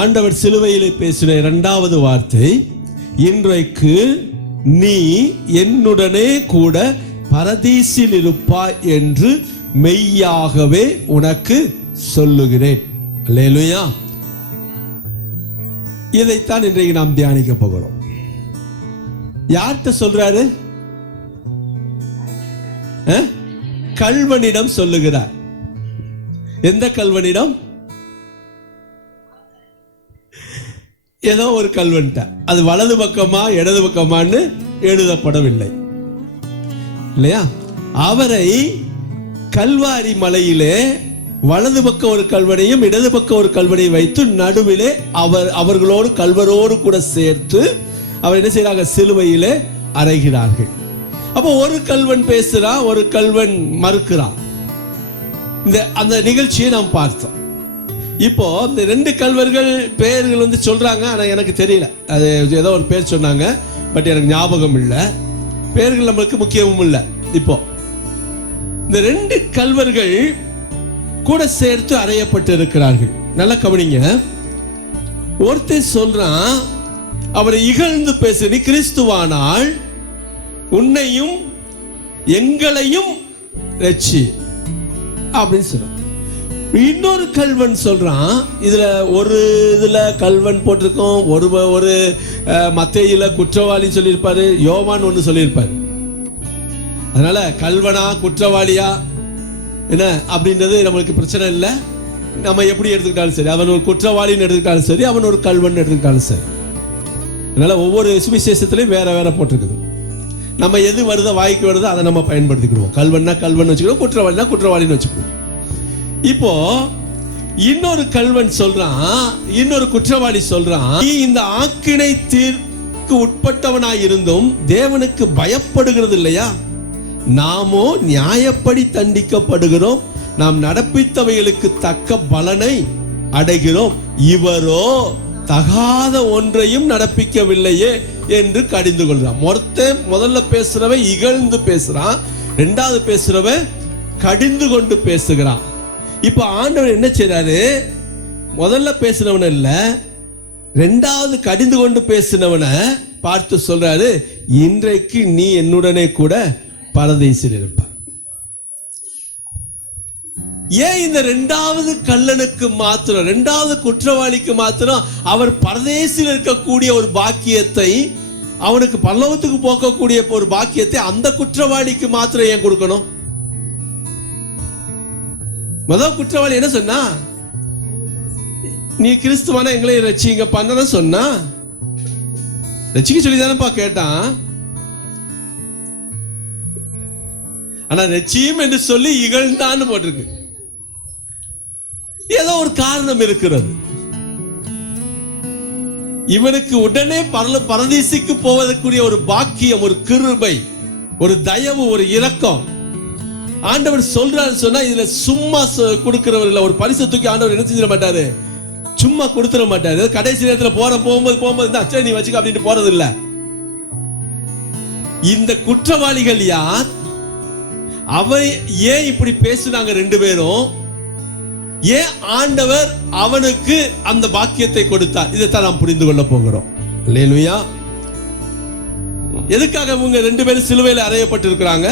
ஆண்டவர் சிலுவையிலே பேசின இரண்டாவது வார்த்தை, இன்றைக்கு நீ என்னுடனே கூட பரதீசில் இருப்பாய் என்று மெய்யாகவே உனக்கு சொல்லுகிறேன். அல்லேலூயா. இதைத்தான் இன்றைக்கு நாம் தியானிக்க போகிறோம். யார்கிட்ட சொல்றாரு? கல்வனிடம் சொல்லுகிறார். எந்த கல்வனிடம்? ஏதோ ஒரு கல்வன்ட்ட. அது வலது பக்கமா இடது பக்கமான்னு எழுதப்படவில்லை இல்லையா? அவரை கல்வாரி மலையிலே வலது பக்கம் ஒரு கல்வனையும் இடது பக்கம் ஒரு கல்வனையும் வைத்து நடுவிலே அவர்களோடு கல்வரோடு கூட சேர்த்து அவர் என்ன செய்யறாங்க? சிலுவையிலே அறைகிறார்கள். அப்போ ஒரு கல்வன் பேசுறான், ஒரு கல்வன் மறுக்கிறான். அந்த நிகழ்ச்சியை நாம் பார்த்தோம். இப்போ இந்த ரெண்டு கல்வர்கள் பெயர்கள் சொல்றாங்க, ஆனா எனக்கு தெரியல. அது ஏதோ ஒரு பேர் சொன்னாங்க, பட் எனக்கு ஞாபகம் இல்லை. பெயர்கள் நம்மளுக்கு முக்கியமும் இல்லை. இப்போ இந்த ரெண்டு கல்வர்கள் கூட சேர்த்து அறையப்பட்டு இருக்கிறார்கள். நல்லா கவனிங்க. ஒருத்தர் சொல்றான், அவரை இகழ்ந்து பேச, நீ கிறிஸ்துவானால் உன்னையும் எங்களையும் ரட்சி அப்படின்னு சொல்றான். இன்னொரு கல்வன் சொல்றான், இதுல கல்வன் போட்டிருக்கோம், ஒரு மத்தேயில குற்றவாளி சொல்லியிருப்பாரு, யோவான் ஒன்று சொல்லியிருப்பாரு. அதனால கல்வனா குற்றவாளியா என்ன அப்படின்றது நம்மளுக்கு பிரச்சனை இல்லை. நம்ம எப்படி எடுத்துக்கிட்டாலும் சரி, அவன் ஒரு குற்றவாளின்னு எடுத்துக்கிட்டாலும் சரி, அவன் ஒரு கல்வன் எடுத்துக்கிட்டாலும் சரி. அதனால ஒவ்வொரு சுவிசேஷத்திலையும் வேற வேற போட்டிருக்குது. நம்ம எது வருதோ, வாய்க்கு வருதோ அதை நம்ம பயன்படுத்திக்கிடுவோம். கல்வன்னா கல்வன் வச்சுக்கிடுவோம், குற்றவாளினா குற்றவாளின்னு வச்சுக்குவோம். இப்போ இன்னொரு கல்வன் சொல்றான், இன்னொரு குற்றவாளி சொல்றான், நீ இந்த ஆக்கினை தீர்ப்புக்கு உட்பட்டவனாய் இருந்தும் தேவனுக்கு பயப்படுகிறது இல்லையா? நாமோ நியாயப்படி தண்டிக்கப்படுகிறோம், நாம் நடப்பித்தவைகளுக்கு தக்க பலனை அடைகிறோம், இவரோ தகாத ஒன்றையும் நடப்பிக்கவில்லையே என்று கடிந்து கொள்றான். முதல்ல பேசுறவன் இகழ்ந்து பேசுறான், இரண்டாவது பேசுறவன் கடிந்து கொண்டு பேசுகிறான். இப்ப ஆண்டவர் என்ன செய்றாரு? முதல்ல பேசினவன இல்ல, இரண்டாவது கடிந்து கொண்டு பேசினவனை பார்த்து சொல்றாரு, இன்றைக்கு நீ என்னுடனே கூட பரதீசில் இருப்பாய். ஏன் இந்த இரண்டாவது கல்லனுக்கு மாத்திரம், இரண்டாவது குற்றவாளிக்கு மாத்திரம் அவர் பரதேசில் இருக்கக்கூடிய ஒரு பாக்கியத்தை, அவனுக்கு பரலோகத்துக்கு போகக்கூடிய ஒரு பாக்கியத்தை அந்த குற்றவாளிக்கு மாத்திரம் ஏன் கொடுக்கணும்? முதல் குற்றவாளி என்ன சொன்னா? நீ கிறிஸ்துவான எங்களை ரட்சிங்க பண்ண சொன்னா. ரட்சிக்க சொல்லி தானப்பா கேட்டான். ஆனா ரட்சியும் என்று சொல்லி இகழ்ந்தான்னு போட்டிருக்கு. ஏதோ ஒரு காரணம் இருக்கிறது. இவனுக்கு உடனே பரதீசிக்கு போவதற்குரிய ஒரு பாக்கியம், ஒரு கிருபை, ஒரு தயவு, ஒரு இரக்கம் ஆண்டவர் சொல்றாரு. சொன்னா இதுல சும்மா கொடுக்கிறவர்கள் ஒரு பரிசு தூக்கி ஆண்டவர் என்ன செஞ்சிட மாட்டாரு, சும்மா கொடுத்துட மாட்டாரு. கடைசி நேரத்தில் போகும்போது நீ வச்சுக்க அப்படின்ட்டு போறது இல்ல. இந்த குற்றவாளிகள் யார்? அவன் ஏன் இப்படி பேசுனாங்க ரெண்டு பேரும்? ஏன் ஆண்டவர் அவனுக்கு அந்த பாக்கியத்தை கொடுத்தார்? இதைத்தான் நாம் புரிந்து கொள்ள போகிறோம். அல்லேலூயா. எதுக்காக இவங்க ரெண்டு பேரும் சிலுவையில் அறையப்பட்டிருக்கிறாங்க?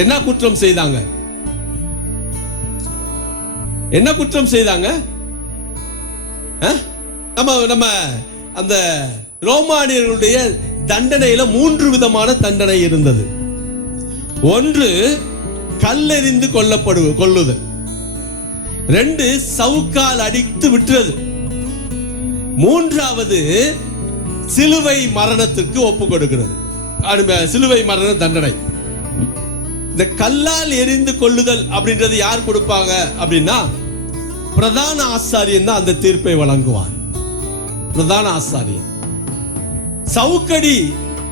என்ன குற்றம் செய்தாங்க? என்ன குற்றம் செய்தாங்க? நம்ம அந்த ரோமானியர்களுடைய தண்டனையில 3 விதமான தண்டனை இருந்தது. ஒன்று கல்லெறிந்து கொல்லுதல், 2 சவுக்கால் அடித்து விட்டுறது, 3வது சிலுவை மரணத்திற்கு ஒப்பு கொடுக்கிறது. சிலுவை மரண தண்டனை. இந்த கல்லால் எரிந்து கொள்ளுதல் அப்படின்றது யார் கொடுப்பாங்க அப்படின்னா, பிரதான ஆசாரியன் தான் அந்த தீர்ப்பை வழங்குவான். பிரதான ஆசாரியன். சவுக்கடி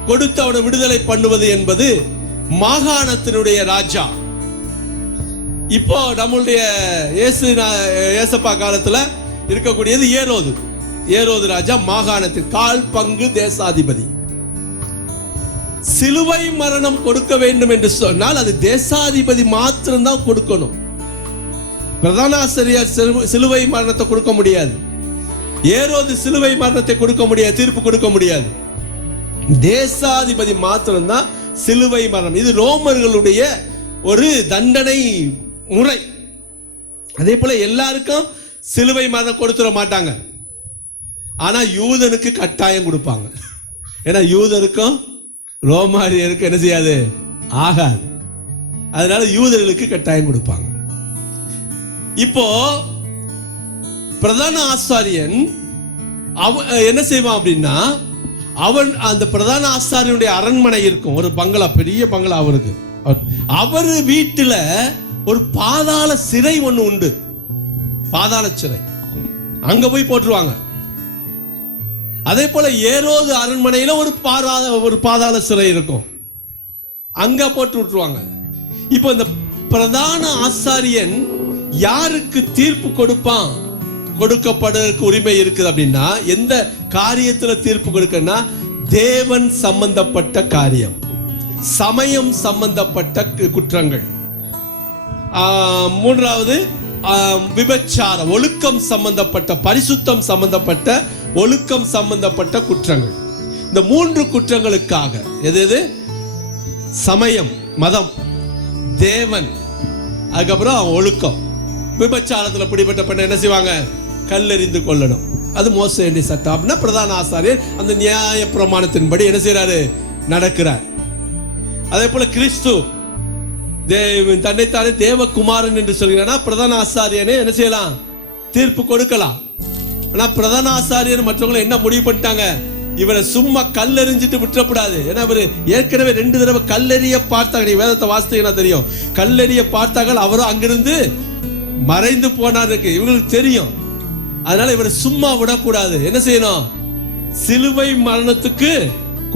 கொடுத்து அவனை விடுதலை பண்ணுவது என்பது மாகாணத்தினுடைய ராஜா. இப்போ நம்மளுடைய ஏசப்பா காலத்துல இருக்கக்கூடியது ஏரோது ராஜா, மாகாணத்தின் 1/4 பங்கு தேசாதிபதி. சிலுவை மரணம் கொடுக்க வேண்டும் என்று சொன்னால் அது தேசாதிபதி மாத்திரம்தான் கொடுக்கணும். பிரதான ஆசாரியர் சிலுவை மரணத்தை கொடுக்க முடியாது. ஏரோது சிலுவை மரணத்தை கொடுக்க முடியாது, தீர்ப்பு கொடுக்க முடியாது. தேசாதிபதி மாத்திரம்தான் சிலுவை மரணம். இது ரோமர்களுடைய ஒரு தண்டனை முறை. அதே போல எல்லாருக்கும் சிலுவை மரணம் கொடுத்துட மாட்டாங்க. ஆனா யூதனுக்கு கட்டாயம் கொடுப்பாங்க. ஏன்னா யூதருக்கும் ரோமாரியருக்கு என்ன செய்யாது, ஆகாது. அதனால யூதர்களுக்கு கட்டாயம் கொடுப்பாங்க. இப்போ பிரதான ஆசாரியன் என்ன செய்வான் அப்படின்னா, அவன் அந்த பிரதான ஆசாரியனுடைய அரண்மனை இருக்கும், ஒரு பங்களா, பெரிய பங்களா அவருக்கு. அவர் வீட்டுல ஒரு பாதாள சிறை ஒண்ணு உண்டு, பாதாள சிறை. அங்க போய் போட்டுருவாங்க. அதே போல ஏரோது அரண்மனையில ஒரு பாதாள சிறை இருக்கும், அங்க போட்டு விட்டுருவாங்க. இப்போ இந்த பிரதான ஆசாரியன் யாருக்கு தீர்ப்பு கொடுப்பான், கொடுக்கப்படுறதுக்கு உரிமை இருக்குது அப்படின்னா, எந்த காரியத்துல தீர்ப்பு கொடுக்கனா, தேவன் சம்பந்தப்பட்ட காரியம், சமயம் சம்பந்தப்பட்ட குற்றங்கள். மூன்றாவது விபச்சாரம், ஒழுக்கம் சம்பந்தப்பட்ட, பரிசுத்தம் சம்பந்தப்பட்ட, ஒழுக்கம் சம்பந்தப்பட்ட குற்றங்கள். இந்த மூன்று குற்றங்களுக்காக எது சமயம், மதம், தேவன், அதுக்கப்புறம் ஒழுக்கம். விபச்சாரத்துல பிடிபட்ட பெண்ணை என்ன செய்வாங்க, கல்லெறிந்து கொள்ளணும். அது மோசே வேண்டிய சட்டம். அப்படின்னா பிரதான ஆசாரியர் அந்த நியாய பிரமாணத்தின்படி என்ன செய்யறாரு, நடக்கிறார். அதே போல கிறிஸ்து தன்னைத்தானே தேவகுமாரன் என்று சொல்கிறார். பிரதான ஆசாரியனே என்ன செய்யலாம், தீர்ப்பு கொடுக்கலாம். ஆனா பிரதான ஆசாரியர் மற்றவங்களை என்ன முடிவு பண்ணிட்டாங்க, இவரை சும்மா கல்லெறிஞ்சிட்டு விட்டுறக்கூடாது. ஏன்னா இவர் ஏற்கனவே 2 தடவை கல்லெறிய பார்த்தாங்க. நீ வேதத்தை வாசித்தீங்கன்னா தெரியும், கல்லெறிய பார்த்தார்கள், அவரும் அங்கிருந்து மறைந்து போனார், இவங்களுக்கு தெரியும். அதனால இவரை சும்மா விடக்கூடாது, என்ன செய்யணும், சிலுவை மரணத்துக்கு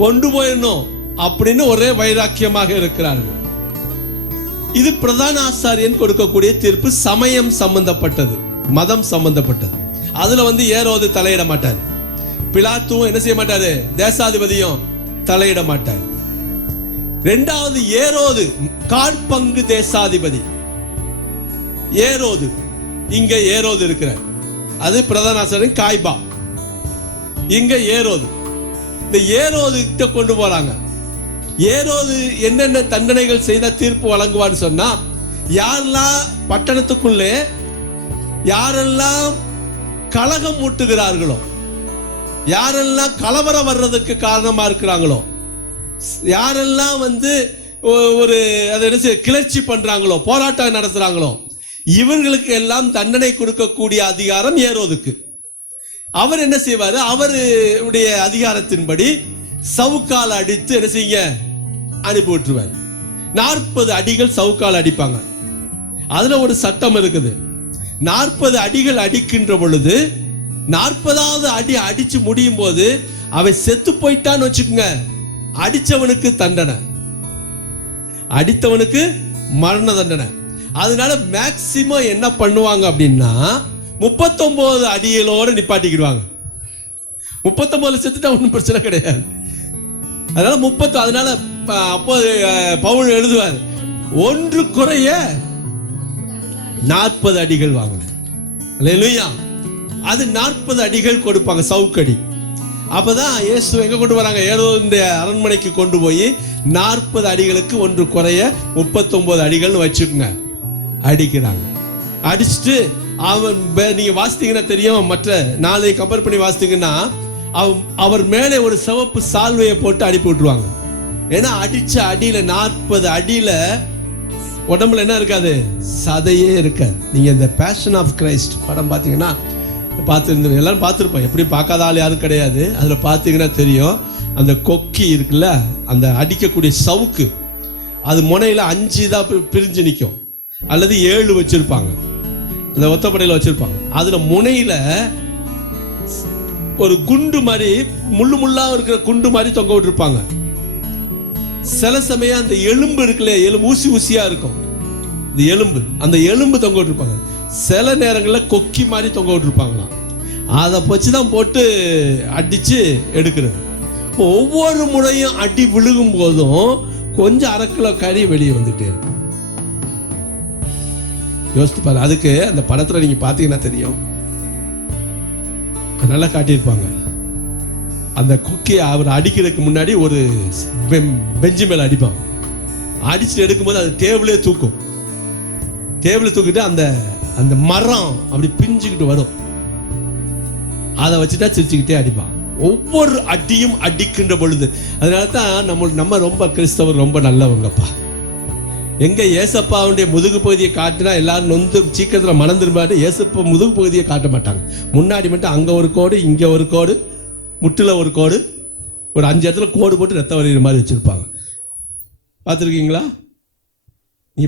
கொண்டு போயிடணும் அப்படின்னு ஒரே வைராக்கியமாக இருக்கிறார்கள். இது பிரதான ஆசாரியன் கொடுக்கக்கூடிய தீர்ப்பு. சமயம் சம்பந்தப்பட்டது, மதம் சம்பந்தப்பட்டது. அதுல ஏரோது தலையிட மாட்டார், பிலாத்துவும் என்ன செய்ய மாட்டாரு, தேசாதிபதியும் தலையிட மாட்டார். இரண்டாவது ஏரோது காற்பங்கு தேசாதிபதி. ஏரோது, இங்க ஏரோது இருக்கிறார், அது பிரதான ஆசாரியன் காய்பா. இங்க ஏரோது, இந்த ஏரோது கிட்ட கொண்டு போறாங்க. ஏரோது என்னென்ன தண்டனைகள் செய்த தீர்ப்பு வழங்குவான்னு சொன்னா, யாரெல்லாம் பட்டணத்துக்குள்ளே யாரெல்லாம் கலகம் மூட்டுகிறார்களோ, யாரெல்லாம் கலவரம் வர்றதுக்கு காரணமா இருக்கிறாங்களோ, யாரெல்லாம் ஒரு கிளர்ச்சி பண்றாங்களோ, போராட்டம் நடத்துறாங்களோ, இவர்களுக்கு எல்லாம் தண்டனை கொடுக்கக்கூடிய அதிகாரம் ஏரோதுக்கு. அவர் என்ன செய்வாரு, அவருடைய அதிகாரத்தின்படி சவுக்கால் அடித்து என்ன செய்ய அனுப்பி விட்டுருவார். 40 அடிகள் சவுக்கால் அடிப்பாங்க. அதுல ஒரு சட்டம் இருக்குது, 40 அடிகள் அடிக்கின்ற பொழுது 40வது அடி அடிச்சு முடியும் போது அவன் செத்து போயிட்டான்னு வச்சுக்கோங்க, அடிச்சவனுக்கு தண்டனை, அடித்தவனுக்கு மரண தண்டனை. அதனால மேக்சிமம் என்ன பண்ணுவாங்க அப்படின்னா 39 அடிகளோட நிப்பாட்டிக்கிடுவாங்க. 39 செத்துட்டா ஒன்றும் பிரச்சனை கிடையாது. அதனால 30. அதனால அப்போ பவுல் எழுதுவார், ஒன்று குறைய 40 அடிகள் வாங்கின. அல்லேலூயா. அது 40 அடிகள் கொடுப்பாங்க, சவுக்கடி. அப்பதான் இயேசு எங்க கொண்டு வராங்க, ஏரோதுடைய அரண்மனைக்கு கொண்டு போய் 40 அடிகளுக்கு ஒன்று குறைய 39 அடிகள் வச்சுக்கோங்க, அடிக்கிறாங்க. அடிச்சுட்டு அவன், நீங்க வாசித்தீங்கன்னா தெரியும், மற்ற நாளை கம்பேர் பண்ணி வாசித்தீங்கன்னா அவர் மேலே ஒரு சிவப்பு சால்வையை போட்டு அனுப்பி விட்டுருவாங்க. ஏன்னா அடிச்ச அடியில 40 அடியில உடம்புல என்ன இருக்காது, சதையே இருக்காது. நீங்க இந்த பேஷன் ஆஃப் கிரைஸ்ட் படம் பார்த்தீங்கன்னா, பார்த்துருந்தோம், எல்லாரும் பார்த்துருப்போம், எப்படி பார்க்காத ஆள் யாரும் கிடையாது. அதுல பார்த்தீங்கன்னா தெரியும், அந்த கொக்கி இருக்குல்ல, அந்த அடிக்கக்கூடிய சவுக்கு, அது முனையில 5 தான் பிரிஞ்சு நிற்கும், அல்லது 7 வச்சிருப்பாங்க, அந்த ஒத்தப்படையில வச்சிருப்பாங்க. அதுல முனையில ஒரு குண்டு மாதிரி, முள்ளு முள்ளா இருக்கிற குண்டு மாதிரி தொங்க விட்டுருப்பாங்க. சில சமயம் அந்த எலும்பு இருக்குல்ல, எலும்பு ஊசி ஊசியா இருக்கும், இந்த எலும்பு, அந்த எலும்பு தொங்க விட்டுருப்பாங்க. சில நேரங்களில் கொக்கி மாதிரி தொங்க விட்டுருப்பாங்களாம். அதை வச்சுதான் போட்டு அடிச்சு எடுக்கிறது. ஒவ்வொரு முறையும் அடி விழுகும் போதும் கொஞ்சம் 1/2 கிலோ கறி வெளியே வந்துட்டே இருக்கும். யோசித்து பாரு. அதுக்கு அந்த படத்துல நீங்க பாத்தீங்கன்னா தெரியும், நல்லா காட்டியிருப்பாங்க. அந்த கொக்கியை அவர் அடிக்கிறதுக்கு முன்னாடி ஒரு பெஞ்சு மேல அடிப்பான். அடிச்சுட்டு எடுக்கும்போது அது டேபிளே தூக்கும். டேபிள் தூக்கிட்டு அந்த அந்த மரம் அப்படி பிஞ்சுக்கிட்டு வரும். அதை வச்சுட்டா சிரிச்சுக்கிட்டே அடிப்பான். ஒவ்வொரு அடியும் அடிக்கின்ற பொழுது, அதனால தான் நம்ம ரொம்ப கிறிஸ்தவர் ரொம்ப நல்லவங்கப்பா. எங்க ஏசப்பாவுடைய முதுகு பகுதியை காட்டினா எல்லாரும் நொந்து சீக்கிரத்தில் மனம் திரும்பாட்டு ஏசப்பா முதுகு பகுதியை காட்ட மாட்டாங்க. முன்னாடி மட்டும் அங்கே ஒரு கோடு, இங்கே ஒரு கோடு, முட்டில் ஒரு கோடு, ஒரு 5 இடத்துல கோடு போட்டு ரத்தம் வரைகிற மாதிரி வச்சுருப்பாங்க. பார்த்துருக்கீங்களா? நீ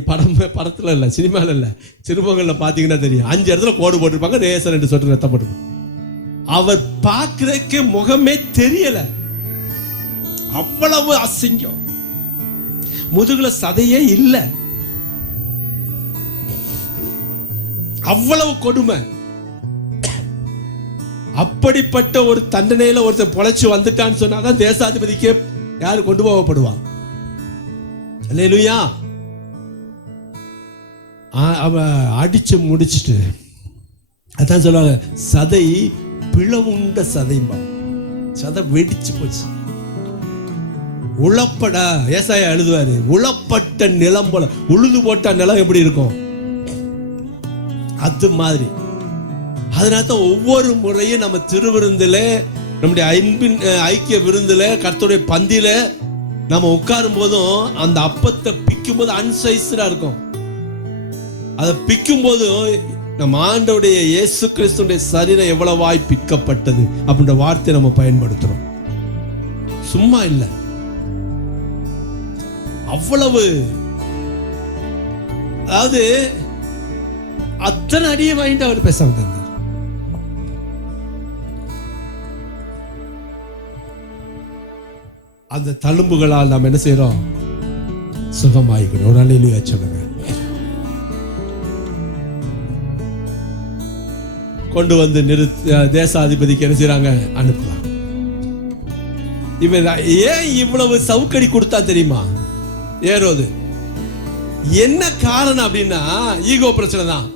படத்தில் இல்லை, சினிமாவில் இல்லை, சிறுபங்களில் பார்த்தீங்கன்னா தெரியும். 5 இடத்துல கோடு போட்டிருப்பாங்க, ரேசர் 2 சொட்டு ரத்தம் போட்டிருப்பாங்க. அவர் பார்க்கறதுக்கு முகமே தெரியல, அவ்வளவு அசிங்கம். முதுகுல சதையே இல்லை, அவ்வளவு கொடுமை. அப்படிப்பட்ட ஒரு தண்டனையில ஒருத்தர் பொழைச்சு வந்துட்டான்னு சொன்னாதான் தேசாதிபதிக்கு யாரு கொண்டு போகப்படுவான். அல்லேலூயா. அவ அடிச்சு முடிச்சுட்டு அதான் சொல்லுவாங்க, சதை பிளவுண்ட சதைம்பா, சதை வெடிச்சு போச்சு. உளப்பட ஏசாயா எழுதுவாரு, உளப்பட்ட நிலம் போல. உழுது போட்ட நிலம் எப்படி இருக்கும் அது மாதிரி. அதனால்தான் ஒவ்வொரு முறையும் நம்ம திருவிருந்தில, நம்முடைய அன்பின் ஐக்கிய விருந்தில, கர்த்தருடைய பந்தியில நம்ம உட்காரும் போதும் அந்த அப்பத்தை பிக்கும் போது அன்சைஸ்டா இருக்கும். அதை பிக்கும் போதும் நம்ம ஆண்டவருடைய இயேசு கிறிஸ்துடைய சரீரம் எவ்வளவாய் பிக்கப்பட்டது அப்படின்ற வார்த்தையை நம்ம பயன்படுத்துறோம். சும்மா இல்லை, அவ்வளவு. அதாவது அத்தனை அடியை வாங்கிட்டு அவர் பேச வந்தார். அந்த தழும்புகளால் நாம் என்ன செய்யறோம்? சுகமாயிக்கணும். ஒரு அல்லேலூயா சொல்லுங்க. கொண்டு வந்து தேசாதிபதிக்கு என்ன செய்யறாங்க? அனுப்பலாம். இவன் ஏன் இவ்வளவு சவுக்கடி கொடுத்தா தெரியுமா? ஏரோது என்ன காரணம் அப்படின்னா ஈகோ பிரச்சனை தான்.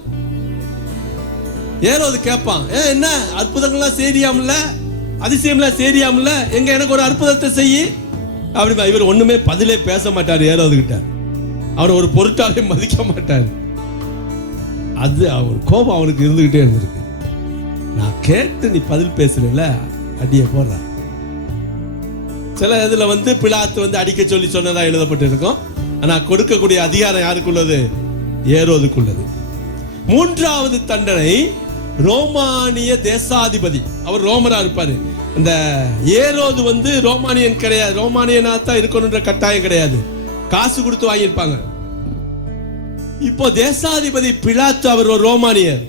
ஏரோது கேட்பான், என்ன அற்புதங்கள்லாம் செய்யாமல, அதிசயம்லாம் செய்யாமல, எங்க எனக்கு ஒரு அற்புதத்தை செய்யி அப்படிமா. இவர் ஒண்ணுமே பதிலே பேச மாட்டார் ஏரோது கிட்ட. அவனை ஒரு பொருட்டாவே மதிக்க மாட்டார். அது அவர் கோபம் அவனுக்கு இருந்துகிட்டே இருந்திருக்கு. நான் கேட்டு நீ பதில் பேசல, அடிய போடுற. சில இதுல பிலாத்து அடிக்க சொல்லி சொன்னதா எழுதப்பட்டு இருக்கும். ஆனா கொடுக்கக்கூடிய அதிகாரம் யாருக்குள்ளது? ஏரோதுக்குள்ளது. 3வது தண்டனை ரோமானிய தேசாதிபதி. அவர் ரோமரா இருப்பாரு. இந்த ஏரோது ரோமானியன் கிடையாது. ரோமானியனா தான் இருக்கணும்ன்ற கட்டாயம் கிடையாது. காசு கொடுத்து வாங்கியிருப்பாங்க. இப்போ தேசாதிபதி பிலாத்து அவர் ஒரு ரோமானியர்.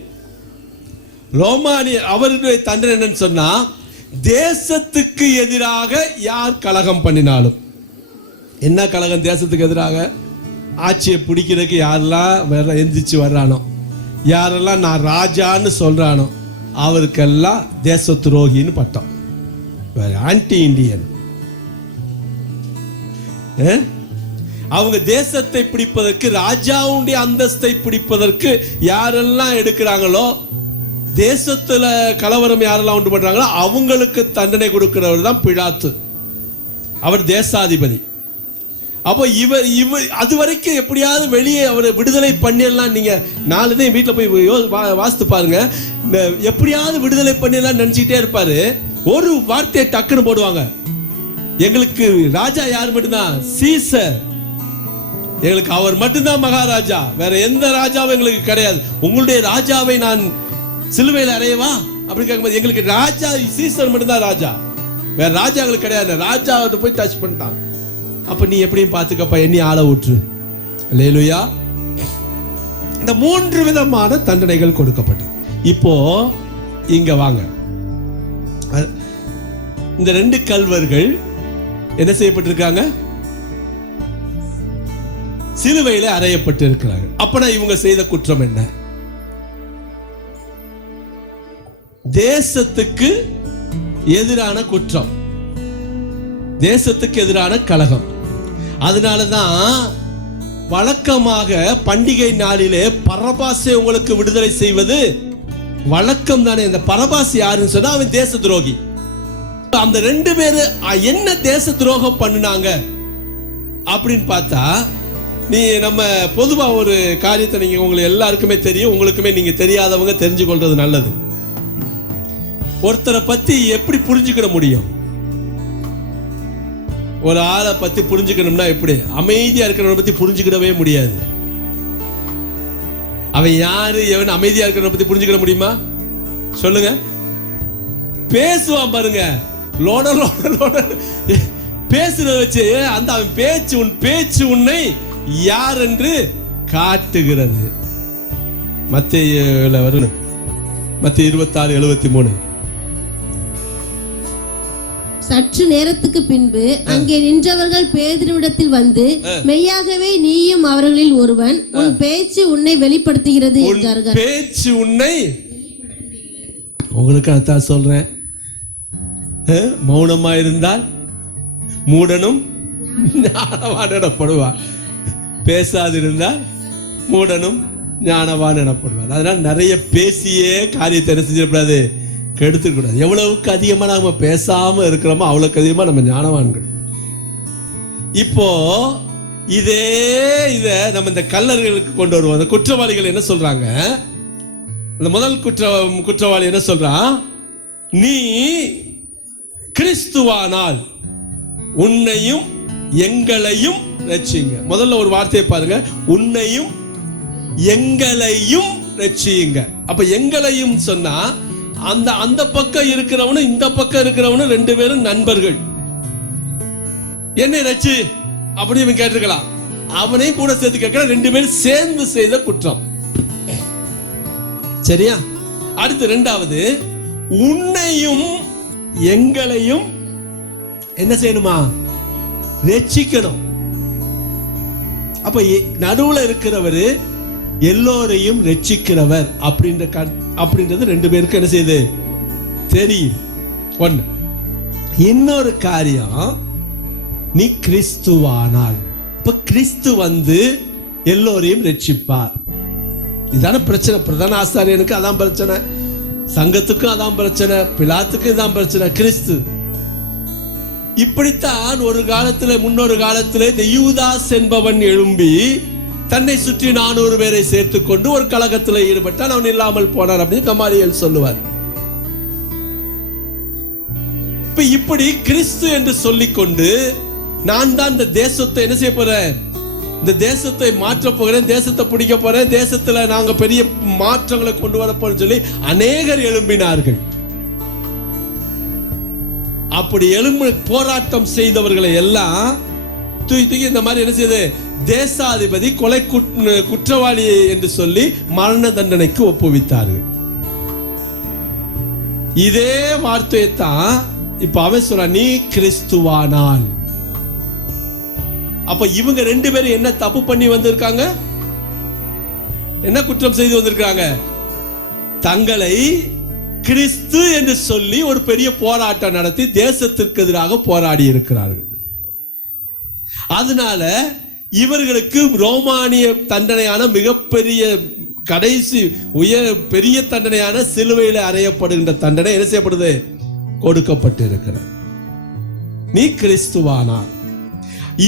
அவருடைய தண்டனை என்னன்னு சொன்னா, தேசத்துக்கு எதிராக யார் கலகம் பண்ணினாலும், என்ன கலகம்? தேசத்துக்கு எதிராக ஆட்சியை பிடிக்கிறதுக்கு யாரெல்லாம் எந்திரிச்சு வர்றானோ, யாரெல்லாம் நான் ராஜான்னு சொல்றானோ, அவருக்கெல்லாம் தேச துரோகின்னு பட்டம். Anti Indian. அவங்க தேசத்தை பிடிப்பதற்கு, ராஜாவுடைய அந்தஸ்தை பிடிப்பதற்கு யாரெல்லாம் எடுக்கிறாங்களோ, தேசத்துல கலவரம் யாரெல்லாம் உண்டு பண்றாங்களோ அவங்களுக்கு தண்டனை கொடுக்கிறவர் தான் பிலாத்து. அவர் தேசாதிபதி. அப்போ இவர் அது வரைக்கும் எப்படியாவது வெளியே அவரை விடுதலை பண்ணிடலாம். நீங்க 4 தான் வீட்டில் போய் வாசித்து பாருங்க. எப்படியாவது விடுதலை பண்ணிடலாம் நினைச்சிட்டே இருப்பாரு. ஒரு வார்த்தையை டக்குன்னு போடுவாங்க, எங்களுக்கு ராஜா யார் மட்டும்தான்? சீசர். எங்களுக்கு அவர் மட்டும்தான் மகாராஜா, வேற எந்த ராஜாவும் எங்களுக்கு கிடையாது. உங்களுடைய ராஜாவை நான் சிலுவையில் அறையவா அப்படி கேட்கும்போது, எங்களுக்கு ராஜா சீசர் மட்டும்தான் ராஜா, வேற ராஜா எங்களுக்கு கிடையாது. ராஜா போய் டச் பண்ணிட்டான். அப்ப நீ எப்படியும் பாத்துக்கப்பா, எண்ணி ஆள ஊற்று. அல்லேலூயா. இந்த 3 விதமான தண்டனைகள் கொடுக்கப்பட்டது. இப்போ இங்க வாங்க, இந்த 2 கல்வர்கள் என்ன செய்யப்பட்டிருக்காங்க? சிலுவையில அறையப்பட்டு இருக்கிறாங்க. அப்பனா இவங்க செய்த குற்றம் என்ன? தேசத்துக்கு எதிரான குற்றம், தேசத்துக்கு எதிரான கலகம். அதனாலதான் வழக்கமாக பண்டிகை நாளிலே பரபாசை உங்களுக்கு விடுதலை செய்வது வழக்கம் தானே. இந்த பரபாஸ் யாருன்னு சொன்னா அவன் தேச துரோகி. அந்த 2 பேரு என்ன தேச துரோகம் பண்ணினாங்க அப்படின்னு பார்த்தா, நம்ம பொதுவா ஒரு காரியத்தை நீங்க உங்களுக்கு எல்லாருக்குமே தெரியும், உங்களுக்குமே நீங்க தெரியாதவங்க தெரிஞ்சு கொள்றது நல்லது. ஒருத்தரை பத்தி எப்படி புரிஞ்சுக்கிட முடியும்? ஒரு ஆளை பத்தி புரிஞ்சுக்கணும்னா எப்படி? அமைதியா இருக்கிறவனை பத்தி புரிஞ்சுக்கிடவே முடியாது. அவன் யாரு எவன் அமைதியா இருக்கிறவனை பத்தி புரிஞ்சுக்கிட முடியுமா? சொல்லுங்க. பேசுவான் பாருங்க, லோட லோட லோட பேசுறத வச்சு அந்த அவன் பேச்சு உன்னை யார் என்று காட்டுகிறது. மத்தேயுல வரும், மத்தேயு 26:73. சற்று நேரத்துக்கு பின்பு அங்கே நின்றவர்கள் பேதுருவிடத்தில் வந்து, மெய்யாகவே நீயும் அவர்களில் ஒருவன், உன் பேச்சு உன்னை வெளிப்படுத்துகிறது என்றார்கள். பேச்சு உன்னை, உங்களுக்கு அதான் சொல்றேன், மௌனமா இருந்தால் மூடனும் ஞானவான் எனப்படுவான், பேசாதிருந்தால் மூடனும் ஞானவான் எனப்படுவான். அதனால நிறைய பேசியே காரியத்தை என்ன செஞ்சிடக்கூடாது, கெடுத்துக்கூடாது. எவ்வளவுக்கு அதிகமா நாம பேசாம இருக்கிறோமோ அவ்வளவுக்கு அதிகமா நம்ம ஞானவான்கள். இப்போ இத நம்ம இந்த கல்லர்களுக்கு கொண்டு வருவோம். அந்த குற்றவாளிகள் என்ன சொல்றாங்க? அந்த முதல் குற்றவாளி என்ன சொல்றான்? நீ கிறிஸ்துவானால் உன்னையும் எங்களையும் ரட்சியுங்க. முதல்ல ஒரு வார்த்தையை பாருங்க, உன்னையும் எங்களையும் ரட்சியுங்க. அப்ப எங்களையும் சொன்னா அந்த பக்கம் இருக்கிறவனும் இந்த பக்கம் இருக்கிறவனும் 2 பேரும் நண்பர்கள். என்னை ரட்சி அப்படி இவன் கேட்டிருக்கலாம், அவனையும் கூட சேர்த்து கேட்கிற, 2 பேரும் சேர்ந்து செய்த குற்றம். சரியா? அடுத்து 2வது, உன்னையும் எங்களையும் என்ன செய்யணுமா? ரட்சிக்கணும். அப்ப நடுவுல இருக்கிறவர் எல்லோரையும் ரட்சிக்கிறவர் அப்படின்றது 2 பேருக்கு என்ன செய்யுது தெரியும். ஒண்ணு. இன்னொரு காரியம், நீ கிறிஸ்துவானால், இப்ப கிறிஸ்து வந்து எல்லோரையும் ரட்சிப்பார். இதான பிரச்சனை. பிரதான ஆசாரியனுக்கு அதான் பிரச்சனை, சங்கத்துக்கும் அதான் பிரச்சனை, பிலாத்துக்கும் இதான் பிரச்சனை. கிறிஸ்து இப்படித்தான் ஒரு காலத்துல, முன்னொரு காலத்துல இந்த யூதாஸ் என்பவன் எழும்பி தன்னை சுற்றி 400 பேரை சேர்த்துக் கொண்டு ஒரு கலகத்தில் ஈடுபட்டான், அவன் இல்லாமல் போனான் அப்படின்னு கமாலியல் சொல்லுவார். இப்படி கிறிஸ்து என்று சொல்லிக்கொண்டு நான் தான் இந்த தேசத்தை என்ன செய்ய போறேன், இந்த தேசத்தை மாற்ற போகிறேன், தேசத்தை பிடிக்க போறேன், தேசத்துல நாங்க பெரிய மாற்றங்களை கொண்டு வர போறோம் சொல்லி அநேகர் எழும்பினார்கள். அப்படி எழும்பு போராட்டம் செய்தவர்களை எல்லாம் தூக்கி இந்த மாதிரி என்ன செய்யுது, தேசாதிபதி கொலை குற்றவாளி என்று சொல்லி மரண தண்டனைக்கு ஒப்புவித்தார்கள். இதே வார்த்தையை தான் இப்ப அவன் சொல்ற, நீ கிறிஸ்துவானால். அப்ப இவங்க 2 பேரும் என்ன தப்பு பண்ணி வந்திருக்காங்க, என்ன குற்றம் செய்து வந்திருக்காங்க? தங்களை கிறிஸ்து என்று சொல்லி ஒரு பெரிய போராட்டம் நடத்தி தேசத்திற்கு எதிராக போராடி இருக்கிறார்கள். அதனால இவர்களுக்கு ரோமானிய தண்டனையான மிகப்பெரிய கடைசி பெரிய தண்டனையான சிலுவையில் அறையப்படுகின்ற தண்டனை என்ன செய்யப்படுது, கொடுக்கப்பட்டு இருக்கிறது. நீ கிறிஸ்துவானார்.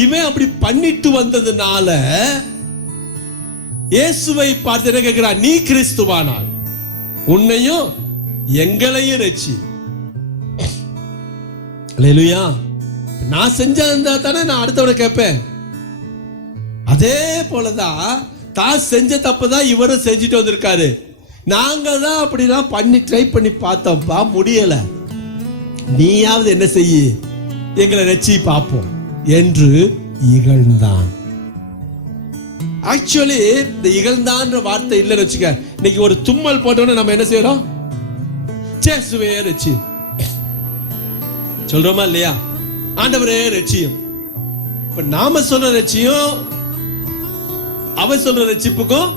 இவன் அப்படி பண்ணிட்டு வந்ததுனால இயேசுவை பார்த்து என்ன கேட்கிறான், நீ கிறிஸ்துவானார் உன்னையும் எங்களையும் ரட்சி. அல்லேலூயா. நான் செஞ்சா தானே நான் அடுத்தவனை கேட்பேன். அதே போலதான் தான் செஞ்ச தப்புதான் இவரும் செஞ்சுட்டு வந்திருக்காரு. நாங்க தான் அப்படிலாம் பண்ணி ட்ரை பண்ணி பார்த்தோம்ப்பா, முடியல, நீயாவது என்ன செய்ய, எங்களை ரட்சி பார்ப்போம் என்று இகழ்ந்தான். ஆக்சுவலி இந்த இகழ்ந்தான்ற வார்த்தை இல்லைன்னு வச்சுக்க, இன்னைக்கு ஒரு தும்மல் போட்டோன்னு நம்ம என்ன செய்யறோம், இயேசுவே ரட்சி சொல்றோமா இல்லையா? ஆண்டவரே ரட்சியும். இப்ப நாம சொல்ற ரட்சியும் அவன் சொல்ற ரட்சிப்புக்கும்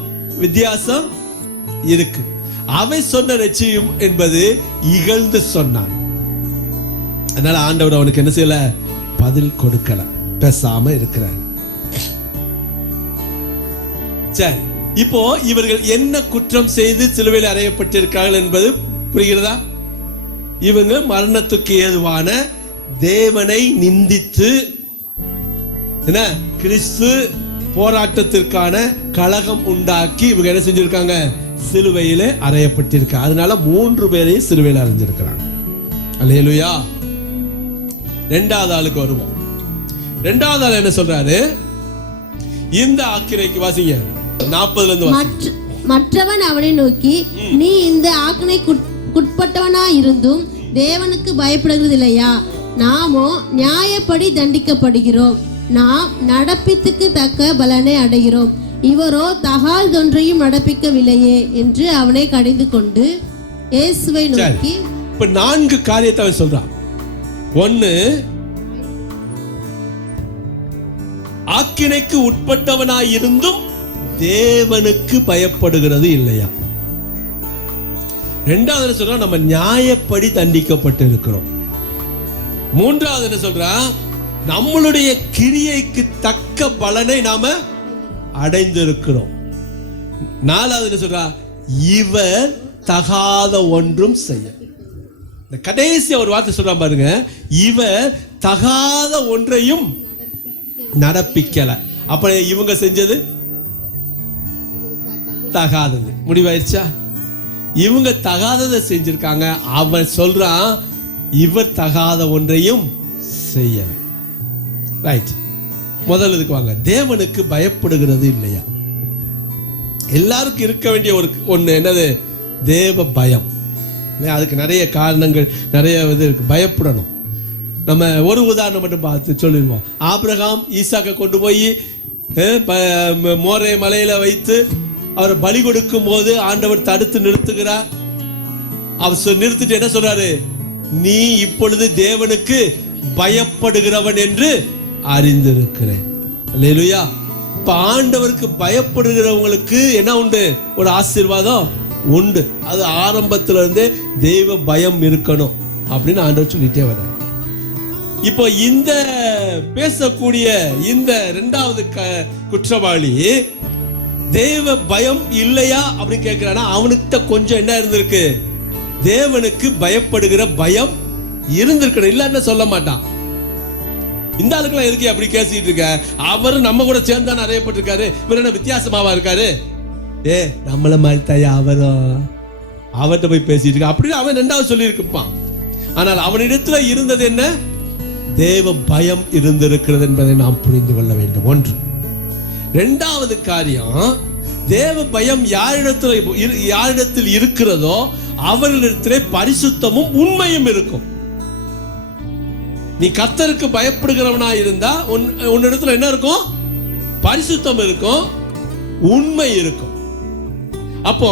வித்தியாசம் இருக்கு. அவன் சொன்ன ரட்சியும் என்பது இகழ்ந்து சொன்னான். அதனால ஆண்டவர் அவனுக்கு என்ன செய்யல, பதில் கொடுக்கல, பேசாம இருக்கிறார். சரி, இப்போ இவர்கள் என்ன குற்றம் செய்து சிலுவையில் அறையப்பட்டிருக்கிறார்கள் என்பது புரிகிறதா? இவங்க மரணத்துக்கு ஏதுவான தேவனை நிந்தித்து என்ன கிறிஸ்து போராட்டத்திற்கான கலகம் உண்டாக்கி இவங்க என்ன செஞ்சிருக்காங்க? சிலுவையிலே அறையப்பட்டிருக்க. அதனால 3 பேரையும் சிலுவையில் அறைஞ்சிருக்கிறாங்க. அல்லேலூயா. இரண்டாவது ஆளுக்கு வருவோம். இரண்டாவது ஆள் என்ன சொல்றாரு? இந்த ஆக்கினைக்கு வாசிங்க 40ல இருந்து. மற்றவன் அவனை நோக்கி, நீ இந்த ஆக்கினைக்குட்பட்டவனா இருந்தும் தேவனுக்கு பயப்படுகிறது இல்லையா? நாமோ நியாயப்படி தண்டிக்கப்படுகிறோம், நாம் நடப்பித்துக்கு தக்க பலனை அடைகிறோம், இவரோ தகாதொன்றையும் நடப்பிக்கவில்லையே என்று அவனை கடிந்து கொண்டு இயேசுவை நோக்கி. இப்ப 4 காரியத்தை அவன் சொல்றான். 1, ஆக்கினைக்கு உட்பட்டவனாய் இருந்தும் தேவனுக்கு பயப்படுகிறது இல்லையா? 2வது என்ன சொல்றான்? நம்ம நியாயப்படி தண்டிக்கப்பட்டு இருக்கிறோம். 3வது என்ன சொல்றான்? நம்மளுடைய கிரியைக்கு தக்க பலனை நாம அடைந்திருக்கிறோம். 4வது என்ன சொல்றா? இவர் தகாத ஒன்றும் செய்ய. இந்த கடைசி ஒரு வார்த்தை சொல்றான் பாருங்க, இவர் தகாத ஒன்றையும் நடப்பிக்கல. அப்ப இவங்க செஞ்சது தகாதது. முடிவாயிருச்சா? இவங்க தகாததை செஞ்சிருக்காங்க. அவன் சொல்றான் இவர் தகாத ஒன்றையும் செய்யல. ரைட். முதல்ல இதுக்கு வாங்க. தேவனுக்கு பயப்படுகிறது இல்லையா? எல்லாருக்கும் இருக்க வேண்டிய ஒண்ணு என்னது? தேவ பயம். அதுக்கு நிறைய காரணங்கள், நிறைய இது இருக்கு. பயப்படணும். நம்ம ஒரு உதாரணம் மட்டும் பார்த்து சொல்லிடுவோம். ஆபிரகாம் ஈசாக்கை கொண்டு போய் மோரே மலையில வைத்து அவரை பலி கொடுக்கும் போது ஆண்டவர் தடுத்து நிறுத்துகிறார். அவர் நிறுத்திட்டு என்ன சொல்றாரு? நீ இப்பொழுது தேவனுக்கு பயப்படுகிறவன் என்று அறிந்திருக்கிறேன். அல்லேலூயா. இப்ப ஆண்டவருக்கு பயப்படுகிறவங்களுக்கு என்ன உண்டு? ஒரு ஆசீர்வாதம் உண்டு. அது ஆரம்பத்துல இருந்தே தெய்வ பயம் இருக்கணும் அப்படின்னு ஆண்டவர் சொல்லிட்டே வர. இப்போ இந்த பேசக்கூடிய இந்த 2வது குற்றவாளி தேவ பயம் இல்லையா அப்படின்னு கேட்கிறானா? அவனுக்கு கொஞ்சம் என்ன இருந்திருக்கு? தேவனுக்கு பயப்படுகிற பயம் இருந்திருக்கணும். இல்லன்னு சொல்ல மாட்டான். இந்த ஆளுக்கெல்லாம் எதுக்கு அப்படி பேசிட்டு இருக்க? அவரு நம்ம கூட சேர்ந்து அறையப்பட்டிருக்காரு. இவர் என்ன வித்தியாசமாவா இருக்காரு? நம்மள மாதிரி தாயா அவரும் அவர்கிட்ட போய் பேசிட்டு இருக்க அப்படின்னு அவன் 2வது சொல்லி இருப்பான். ஆனால் அவனிடத்துல இருந்தது என்ன? தேவ பயம் இருந்திருக்கிறது என்பதை நாம் புரிந்து கொள்ள வேண்டும். 1. 2வது காரியம், தேவ பயம் யாரிடத்தில் இருக்கிறதோ அவர்களிடத்திலே பரிசுத்தமும் உண்மையும் இருக்கும். நீ கர்த்தருக்கு பயப்படுகிறவனா இருந்தா உன்னிடத்துல என்ன இருக்கும்? பரிசுத்தம் இருக்கும், உண்மை இருக்கும். அப்போ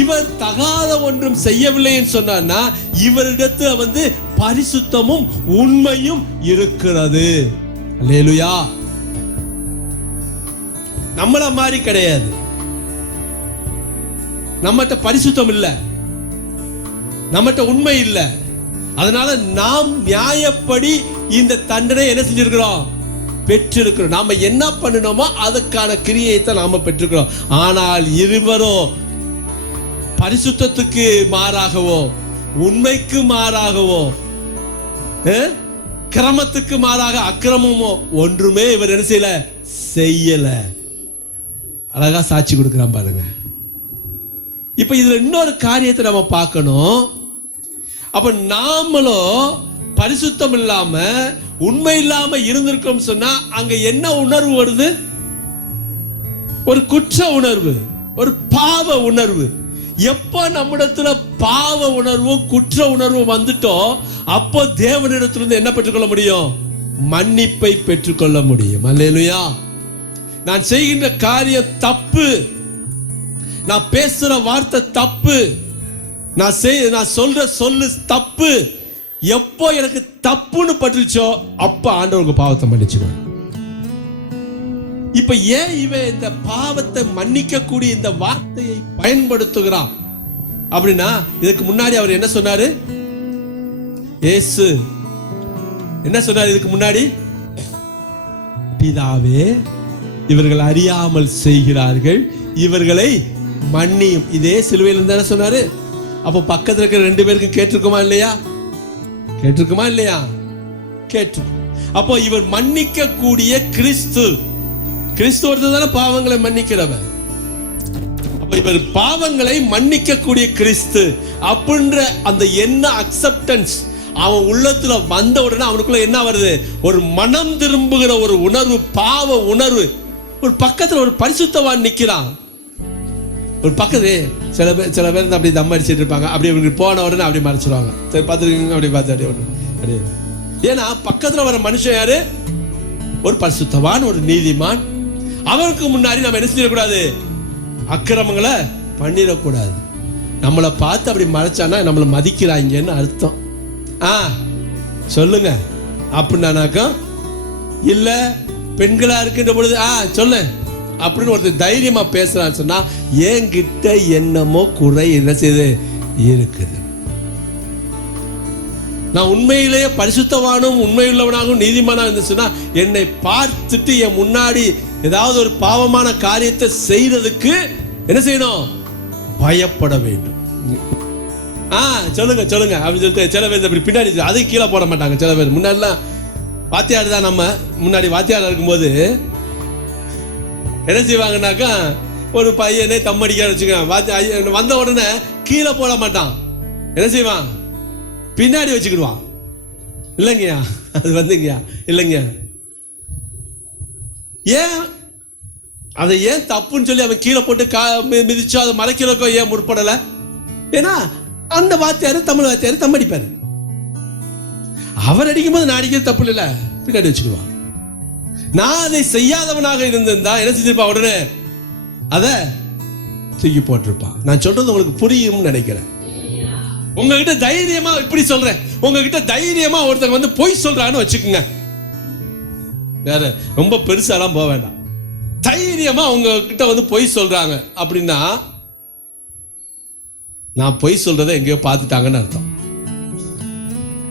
இவர் தகாத ஒன்றும் செய்யவில்லைன்னு சொன்னா இவரிடத்துல பரிசுத்தமும் உண்மையும் இருக்கிறது. அல்லேலூயா. நம்மள மாதிரி கிடையாது. நம்மகிட்ட பரிசுத்தம் இல்ல, நம்மகிட்ட உண்மை இல்ல. அதனால நாம் நியாயப்படி இந்த தண்டனை என்ன செஞ்சிருக்கிறோம்? பெற்றிருக்கிறோம். நாம என்ன பண்ணணுமோ அதுக்கான கிரியையை நாம பெற்றிருக்கிறோம். ஆனால் இருவரோ பரிசுத்தத்துக்கு மாறாகவோ, உண்மைக்கு மாறாகவோ, கிரமத்துக்கு மாறாக அக்கிரமமோ ஒன்றுமே இவர் என்ன செய்யல. அழகா சாட்சி கொடுக்கிறான் பாருங்க. இப்ப இதுல இன்னொரு காரியத்தை நம்ம பார்க்கணும். அப்ப நாமளும் பரிசுத்தம் இல்லாம உண்மை இல்லாம இருந்திருக்கோம் சொன்னா அங்க என்ன உணர்வு வருது? ஒரு குற்ற உணர்வு, ஒரு பாவ உணர்வு. எப்ப நம்மிடத்துல பாவ உணர்வும் குற்ற உணர்வும் வந்துட்டோம், அப்போ தேவனிடத்திலிருந்து என்ன பெற்றுக்கொள்ள முடியும்? மன்னிப்பை பெற்றுக்கொள்ள முடியும். அல்லேலூயா. நான் செய்கின்ற காரியம் தப்பு, நான் பேசுற வார்த்தை தப்பு, நான் சொல்ற சொல்லு தப்பு. எப்போ எனக்கு தப்புன்னு பட்டுச்சோ அப்ப ஆண்டவருக்கு பாவத்தை மன்னிச்சுடுவேன். இப்ப ஏன் இவன் இந்த பாவத்தை மன்னிக்க கூடிய இந்த வார்த்தையை பயன்படுத்துகிறான் அப்படின்னா, இதுக்கு முன்னாடி அவர் என்ன சொன்னாரு? இயேசு என்ன சொன்னார் இதுக்கு முன்னாடி? பிதாவே இவர்கள் அறியாமல் செய்கிறார்கள், இவர்களை மன்னியும். இதே சிலுவையில் இருந்தானே சொன்னாரு. அப்போ பக்கத்துல இருக்கிற 2 பேருக்கும் கேட்டிருக்குமா இல்லையா? கேட்டிருக்குமா இல்லையா? கேட்டு. அப்போ இவர் மன்னிக்க கூடிய கிறிஸ்து ஒருத்தர் தானே பாவங்களை மன்னிக்கிறவர். அப்போ இவர் பாவங்களை மன்னிக்க கூடிய கிறிஸ்து அப்படின்ற அந்த என்ன அக்செப்டன்ஸ் அவன் உள்ளத்துல வந்த உடனே அவனுக்குள்ள என்ன வருது? ஒரு மனம் திரும்புகிற ஒரு உணர்வு, பாவ உணர்வு. ஒரு பக்கத்துல ஒரு பரிசுத்தவான் நிக்கிறான். ஒரு பக்கத்து சில பேர் அப்படி தம் அடிச்சிட்டு இருப்பாங்க. அப்படி போன உடனே அப்படி மறைச்சிருவாங்க. சரி பார்த்துருக்கீங்க, அப்படி பார்த்து அப்படி. ஏன்னா பக்கத்துல வர மனுஷன் யாரு? ஒரு பரிசுத்தவான், ஒரு நீதிமான். அவருக்கு முன்னாடி நம்ம என்ன செய்யக்கூடாது? அக்கிரமங்களை பண்ணிடக்கூடாது. நம்மளை பார்த்து அப்படி மறைச்சானா நம்மளை மதிக்கிறாங்கன்னு அர்த்தம். சொல்லுங்க. அப்படின்னாக்கா இல்ல பெண்களா இருக்கின்ற பொழுது சொல்ல அப்படின்னு ஒருத்தர் தைரியமா பேசுறான்னு சொன்னா என்கிட்ட என்னமோ குறை என்ன செய்து இருக்குது. நான் உண்மையிலேயே பரிசுத்தவானும் உண்மையுள்ளவனாகவும் நீதிமானாக இருந்துச்சுன்னா என்னை பார்த்துட்டு என் முன்னாடி ஏதாவது ஒரு பாவமான காரியத்தை செய்யறதுக்கு என்ன செய்யணும்? பயப்பட வேண்டும். சொல்லுங்க சொல்லுங்க அப்படின்னு சொல்லிட்டு சில பேர் அப்படி பின்னாடி அதை கீழே போட மாட்டாங்க. சில பேர் முன்னாடிலாம் வாத்தியார் தான். நம்ம முன்னாடி வாத்தியார் இருக்கும்போது என்ன செய்வாங்கன்னாக்கா ஒரு பையனே தம்மடிக்க வச்சுக்க வந்த உடனே கீழே போட மாட்டான். என்ன செய்வான்? பின்னாடி வச்சுக்கிடுவான். இல்லைங்கய்யா, அது வந்துங்கய்யா இல்லைங்க. ஏன் அதை ஏன் தப்புன்னு சொல்லி அவன் கீழே போட்டு மிதிச்சோ அதை மறைக்கிறக்கோ ஏன் முற்படலை? ஏன்னா அந்த வாத்தியாரு தமிழ் வாத்தியாரு தம்மடிப்பாரு. அவர் அடிக்கும் போது நான் அடிக்கிறது தப்பு இல்லை, பின்னாடி வச்சுக்குவான். நான் அதை செய்யாதவனாக இருந்திருந்தா என்ன செஞ்சிருப்பா? உடனே அதை தூக்கி போட்டிருப்பான். நான் சொல்றது உங்களுக்கு புரியும் நினைக்கிறேன். உங்ககிட்ட தைரியமா இப்படி சொல்றேன், உங்ககிட்ட தைரியமா ஒருத்தங்க வந்து பொய் சொல்றான்னு வச்சுக்கோங்க. வேற ரொம்ப பெருசாலாம் போக வேண்டாம். தைரியமா உங்ககிட்ட வந்து பொய் சொல்றாங்க அப்படின்னா நான் பொய் சொல்றதை எங்கேயோ பார்த்துட்டாங்கன்னு அர்த்தம்.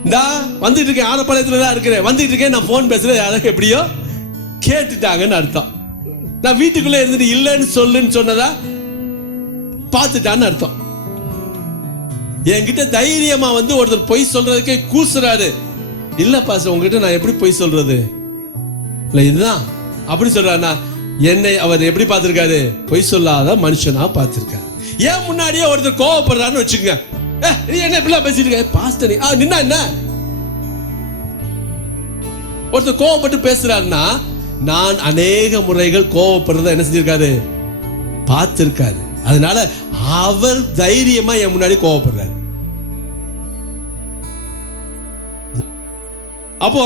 இந்தா வந்துட்டு இருக்கேன், ஆனப்பாளையத்துல தான் இருக்கிறேன், வந்துட்டு இருக்கேன், நான் போன் பேசுறேன், யாரும் எப்படியோ கேட்டுட்டாங்கன்னு அர்த்தம். நான் வீட்டுக்குள்ள இருந்துட்டு இல்லைன்னு சொல்லுன்னு சொன்னதா பார்த்துட்டான்னு அர்த்தம். என்கிட்ட தைரியமா வந்து ஒருத்தர் பொய் சொல்றதுக்கே கூசுறாரு. இல்ல பாஸ் உங்ககிட்ட நான் எப்படி பொய் சொல்றது? இல்ல இதுதான் அப்படி சொல்றாருன்னா என்னை அவர் எப்படி பார்த்திருக்காரு? பொய் சொல்லாத மனுஷனா பார்த்திருக்காரு. ஏன் முன்னாடியே ஒருத்தர் கோவப்படுறான்னு வச்சுக்கோங்க. நீ என்ன இப்படிலாம் பேசிட்டு இருக்க பாஸ்டர்? நின்னா என்ன? ஒருத்தர் கோவப்பட்டு பேசுறாருன்னா நான் அநேக முறைகள் கோவப்படுறத என்ன செஞ்சிருக்காரு? பார்த்திருக்காரு. அதனால அவர் தைரியமா என் முன்னாடி கோவப்படுறாரு. அப்போ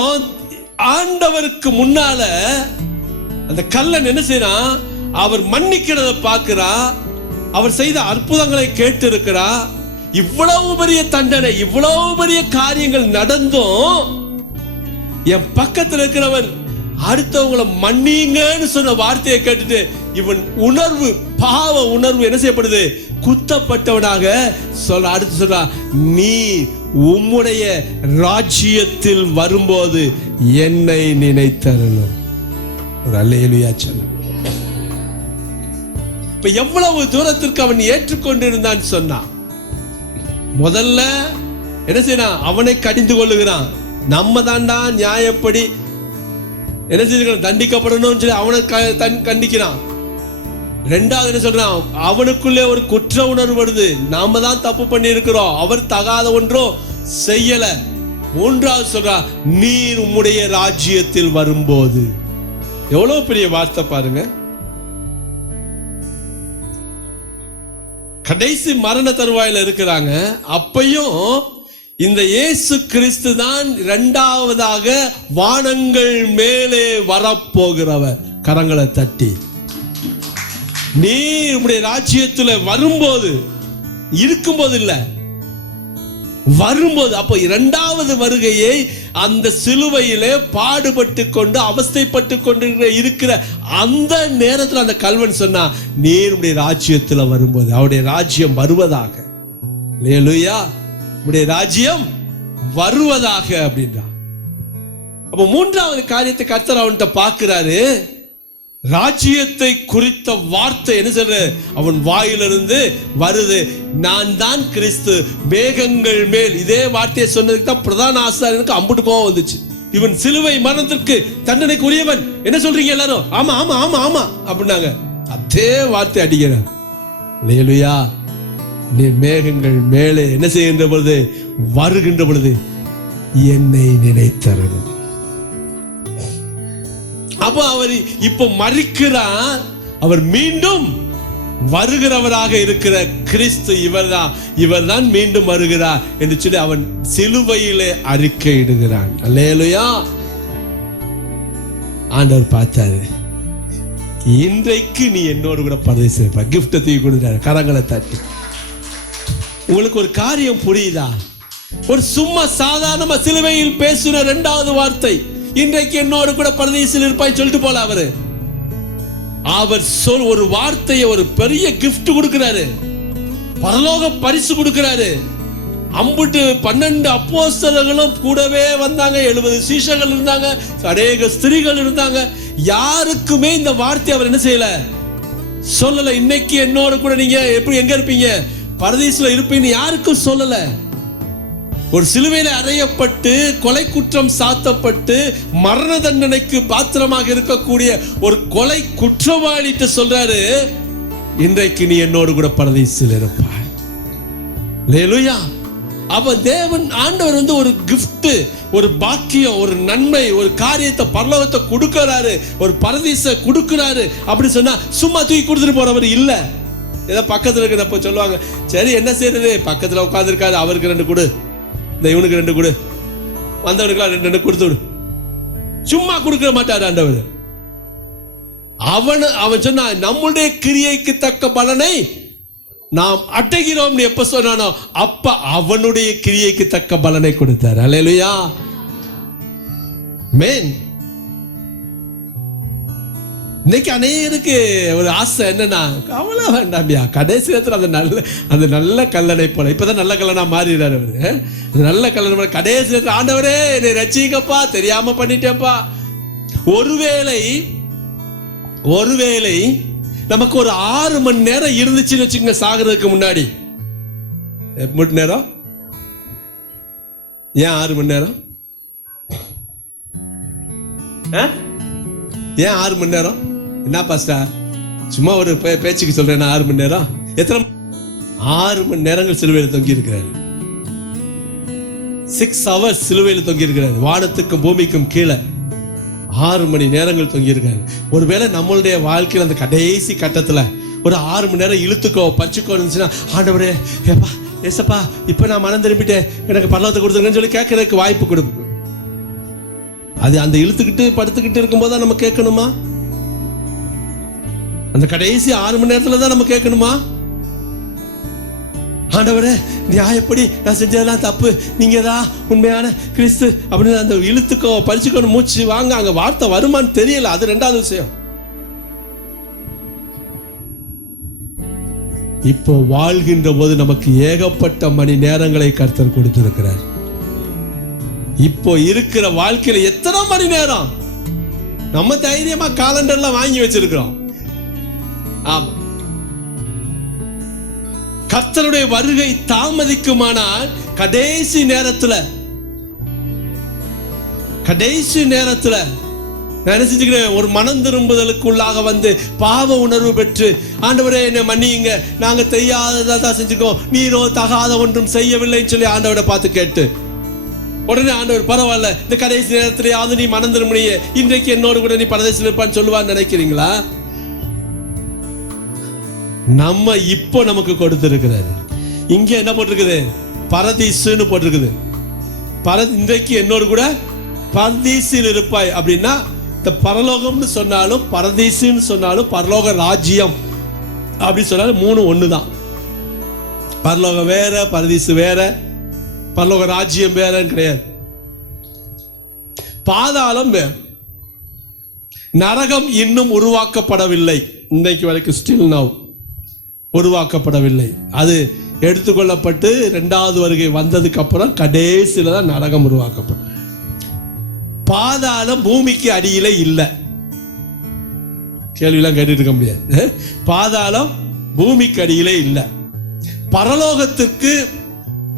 ஆண்டவருக்கு முன்னால அந்த கள்ளன் என்ன செய்யறான்? அவர் மன்னிக்கிறத பார்க்கிறான், அவர் செய்த அற்புதங்களை கேட்டு இருக்கிறா. இவ்வளவு பெரிய தண்டனை, இவ்வளவு பெரிய காரியங்கள் நடந்தும் என் பக்கத்தில் இருக்கிறவன் அடுத்தவங்களை மன்னிங்கன்னு சொன்ன வார்த்தையை கேட்டுட்டு இவன் உணர்வு, பாவ உணர்வு என்ன செய்யப்படுது? குத்தப்பட்டவனாக சொல்ல. அடுத்து சொல்றா, நீ உம்முடைய ராஜ்யத்தில் வரும்போது என்னை நினைத்தரணும். ஒரு அல்லேலூயா சொல்ல. இப்ப எவ்வளவு தூரத்திற்கு அவன் ஏற்றுக்கொண்டிருந்தான் சொன்னா, முதல்ல என்ன செய்யறான்? அவனை கடிந்து கொள்ளுகிறான். நம்ம தாண்டா நியாயப்படி என்ன செய்ய தண்டிக்கப்படணும்னு சொல்லி அவனை கண்டிக்கிறான். ரெண்டாவது என்ன சொல்றான்? அவனுக்குள்ளே ஒரு குற்ற உணர்வு வருது. நாம தான் தப்பு பண்ணி இருக்கிறோம், அவர் தகாத ஒன்றும் செய்யல. மூன்றாவது சொல்றான், நீர் உம்முடைய ராஜ்யத்தில் வரும்போது. எவ்வளவு பெரிய வார்த்தை பாருங்க. கடைசி மரண தருவாயில இருக்கிறாங்க. அப்பையும் இந்த இயேசு கிறிஸ்து தான் இரண்டாவதாக வானங்கள் மேலே வரப்போகிறவர். கரங்களை தட்டி, நீ உம்முடைய ராஜ்யத்துல வரும்போது, இருக்கும்போது இல்ல, வரும்போது. அப்போ இரண்டாவது வருகையை அந்த சிலுவையிலே பாடுபட்டு கொண்டு அவஸ்தைப்பட்டு கொண்டு இருக்கிற அந்த நேரத்தில் அந்த கல்வன் சொன்னா, நீர் உம்முடைய ராஜ்யத்துல வரும்போது, அவருடைய ராஜ்யம் வருவதாக, அல்லேலூயா, உம்முடைய ராஜ்யம் வருவதாக அப்படின்றான். அப்போ மூன்றாவது காரியத்தை கர்த்தர் அவன்கிட்ட பார்க்கிறாரு. ராஜ்யத்தை குறித்த வார்த்தை என்ன சொல்ற? அவன் வாயிலிருந்து வருது, நான் தான் கிறிஸ்து மேகங்கள் மேல். இதே வார்த்தையை சொன்னதுக்கு தான் பிரதான ஆசாரியனுக்கு அம்புட்டு கோவம் வந்துச்சு. இவன் சிலுவை மரணத்திற்கு தண்டனைக்கு உரியவன். என்ன சொல்றீங்க எல்லாரும்? ஆமா ஆமா ஆமா ஆமா அப்படின்னாங்க. அதே வார்த்தை அடிக்கிறான். அல்லேலூயா. நீ மேகங்கள் மேலே என்ன செய்கின்ற பொழுது, வருகின்ற பொழுது என்னை நினைத்தருளும். அப்போ அவர் இப்ப மரிக்கிறார், அவர் மீண்டும் வருகிறவராக இருக்கிற கிறிஸ்து இவர்தான் மீண்டும் வருகிறார் என்று சொல்லி அவன் சிலுவையிலே அறிக்கையிடுகிறான். அல்லேலூயா. ஆண்டவர் பார்த்தாரு, இன்றைக்கு நீ என்னோடு கூட பரதேசிப்பா. கிஃப்ட் தூக்கி கொடுத்தாரு, கரங்களை தட்டி. உங்களுக்கு ஒரு காரியம் புரியுதா? ஒரு சும்மா சாதாரண சிலுவையில் பேசுன இரண்டாவது வார்த்தை, இன்றைக்கு என்னோடு கூட பரதேசில் இருப்பாய் சொல்லிட்டு போல அவர் ஒரு வார்த்தையை, ஒரு பெரிய கிஃப்ட் கொடுக்கிறாரு, பரலோக பரிசு கொடுக்கிறாரு. அம்புட்டு 12 அப்போஸ்தலர்களும் கூடவே வந்தாங்க, 70 சீஷர்கள் இருந்தாங்க, அநேக ஸ்திரீகள் இருந்தாங்க. யாருக்குமே இந்த வார்த்தை அவர் என்ன செய்யல, சொல்லல. இன்னைக்கு என்னோட கூட நீங்க எப்படி எங்க இருப்பீங்க, பரதீசுல இருப்பீங்க, யாருக்கும் சொல்லல. ஒரு சிலுவையில அறையப்பட்டு கொலை குற்றம் சாத்தப்பட்டு மரண தண்டனைக்கு பாத்திரமாக இருக்கக்கூடிய ஒரு கொலை குற்றவாளிட்டு சொல்றாரு, இன்றைக்கு நீ என்னோடு கூட பரதீசில் இருப்பாய். அல்லேலூயா. அப்ப தேவன் ஆண்டவர் ஒரு கிஃப்ட், ஒரு பாக்கியம், ஒரு நன்மை, ஒரு காரியத்தை, பரலோகத்தை கொடுக்கிறாரு, ஒரு பரதீசை கொடுக்கிறாரு. அப்படி சொன்னா சும்மா தூக்கி கொடுத்துட்டு போறவர் இல்ல. ஏதோ பக்கத்துல இருக்கிறப்ப சொல்லுவாங்க, சரி என்ன செய்யறது, பக்கத்துல உட்கார்ந்து இருக்காரு, அவருக்கு 2 கொடு, இந்த இவனுக்கு 2 கொடு, வந்தவனுக்குலாம் 2 கொடுத்து விடு. சும்மா கொடுக்க மாட்டாரு ஆண்டவர். அவன் சொன்னா, நம்முடைய கிரியைக்கு தக்க பலனை நாம் அடைகிறோம் எப்ப சொன்னானோ அப்ப அவனுடைய கிரியைக்கு தக்க பலனை கொடுத்தார். அல்லேலூயா. ஆமென். இன்னைக்கு அநேகருக்கு ஒரு ஆசை என்னன்னா, கவலை வேண்டாம்பியா, கடைசி நேரத்தில் அந்த நல்ல கல்லணை போல, இப்பதான் நல்ல கல்லனா மாறிடுறாரு அவரு. நல்ல கல்லணை கடைசி நேரத்தில், ஆண்டவரே என்னை ரட்சிக்கப்பா, தெரியாம பண்ணிட்டேப்பா. ஒருவேளை நமக்கு ஒரு 6 மணி நேரம் இருந்துச்சுன்னு வச்சுக்கோங்க, சாகிறதுக்கு முன்னாடி. எப்படி நேரம்? ஏன் 6 மணி நேரம்? ஏன் 6 மணி நேரம்? என்ன பாஸ்டா, சும்மா ஒரு பேச்சுக்கு சொல்றேன். 6 மணி நேரம்? எத்தனை 6 மணி நேரங்கள் சிலுவையில் தொங்கி இருக்கிறாரு. 6 hours சிலுவையில் தொங்கி இருக்கிறாரு. வானத்துக்கும் பூமிக்கும் கீழே 6 மணி நேரங்கள் தொங்கி இருக்காரு. ஒருவேளை நம்மளுடைய வாழ்க்கையில் அந்த கடைசி கட்டத்துல ஒரு 6 மணி நேரம் இழுத்துக்கோ பச்சுக்கோ இருந்துச்சுன்னா, ஆண்டவரே ஏப்பா ஏசப்பா இப்ப நான் மனம் திரும்பிட்டேன், எனக்கு பரலோகத்தை கொடுத்துருங்கன்னு சொல்லி கேட்கறதுக்கு வாய்ப்பு கொடுக்கும். அது அந்த இழுத்துக்கிட்டு படுத்துக்கிட்டு இருக்கும்போது தான் நம்ம கேட்கணுமா? அந்த கடைசி 6 மணி நேரத்துல தான் நம்ம கேட்கணுமா? ஆண்டவரே நியாயப்படி நான் செஞ்சதெல்லாம் தப்பு, நீங்க தான் உண்மையான கிறிஸ்து அப்படின்னு அந்த இழுத்துக்கோ பறிச்சுக்கோ மூச்சு வாங்க. அங்க வார்த்தை வருமானு தெரியல, அது 2வது விஷயம். இப்போ வாழ்கின்ற போது நமக்கு ஏகப்பட்ட மணி நேரங்களை கர்த்தர் கொடுத்திருக்கிறார். இப்போ இருக்கிற வாழ்க்கையில எத்தனை மணி நேரம் நம்ம தைரியமா காலண்டர்லாம் வாங்கி வச்சிருக்கிறோம். ஆமா, கர்த்தருடைய வருகை தாமதிக்குமானால் கடைசி நேரத்துல நான் என்ன செஞ்சுக்கிறேன், ஒரு மனம் திரும்புதலுக்குள்ளாக வந்து பாவ உணர்வு பெற்று, ஆண்டவரே என்னை மன்னியுங்க, நாங்க தெரியாததான் செஞ்சுக்கோம், நீரோ தகாத ஒன்றும் செய்யவில்லைன்னு சொல்லி ஆண்டவரை பார்த்து கேட்டு, உடனே ஆண்டவர் பரவாயில்ல இந்த கடைசி நேரத்திலேயாவது நீ மனம் திரும்பினியே, இன்றைக்கு என்னோடு கூட நீ பரதேசில் இருப்பான்னு சொல்லுவான்னு நினைக்கிறீங்களா? நம்ம இப்போ நமக்கு கொடுத்திருக்கிறாரு. இங்க என்ன போட்டிருக்குது? பரதீசுன்னு போட்டிருக்குது. இன்றைக்கு என்னோடு கூட பரதீசில் இருப்பாய் அப்படின்னா, இந்த பரலோகம்னு சொன்னாலும் பரதீசுன்னு சொன்னாலும் பரலோக ராஜ்யம் அப்படி சொன்னாலும் 3 ஒண்ணுதான். பரலோகம் வேற, பரதீசு வேற, பரலோக ராஜ்யம் வேறன்னு கிடையாது. பாதாளம் வேற. நரகம் இன்னும் உருவாக்கப்படவில்லை. இன்னைக்கு வரைக்கும் ஸ்டில் நவ் உருவாக்கப்படவில்லை. அது எடுத்துக்கொள்ளப்பட்டு 2வது வருகை வந்ததுக்கு அப்புறம் கடைசியில தான் நரகம் உருவாக்கப்படும். பாதாளம் பூமிக்கு அடியில இல்லை. கேள்வியெல்லாம் கேட்டுட்டு இருக்க முடியாது. பாதாளம் பூமிக்கு அடியிலே இல்லை, பரலோகத்திற்கு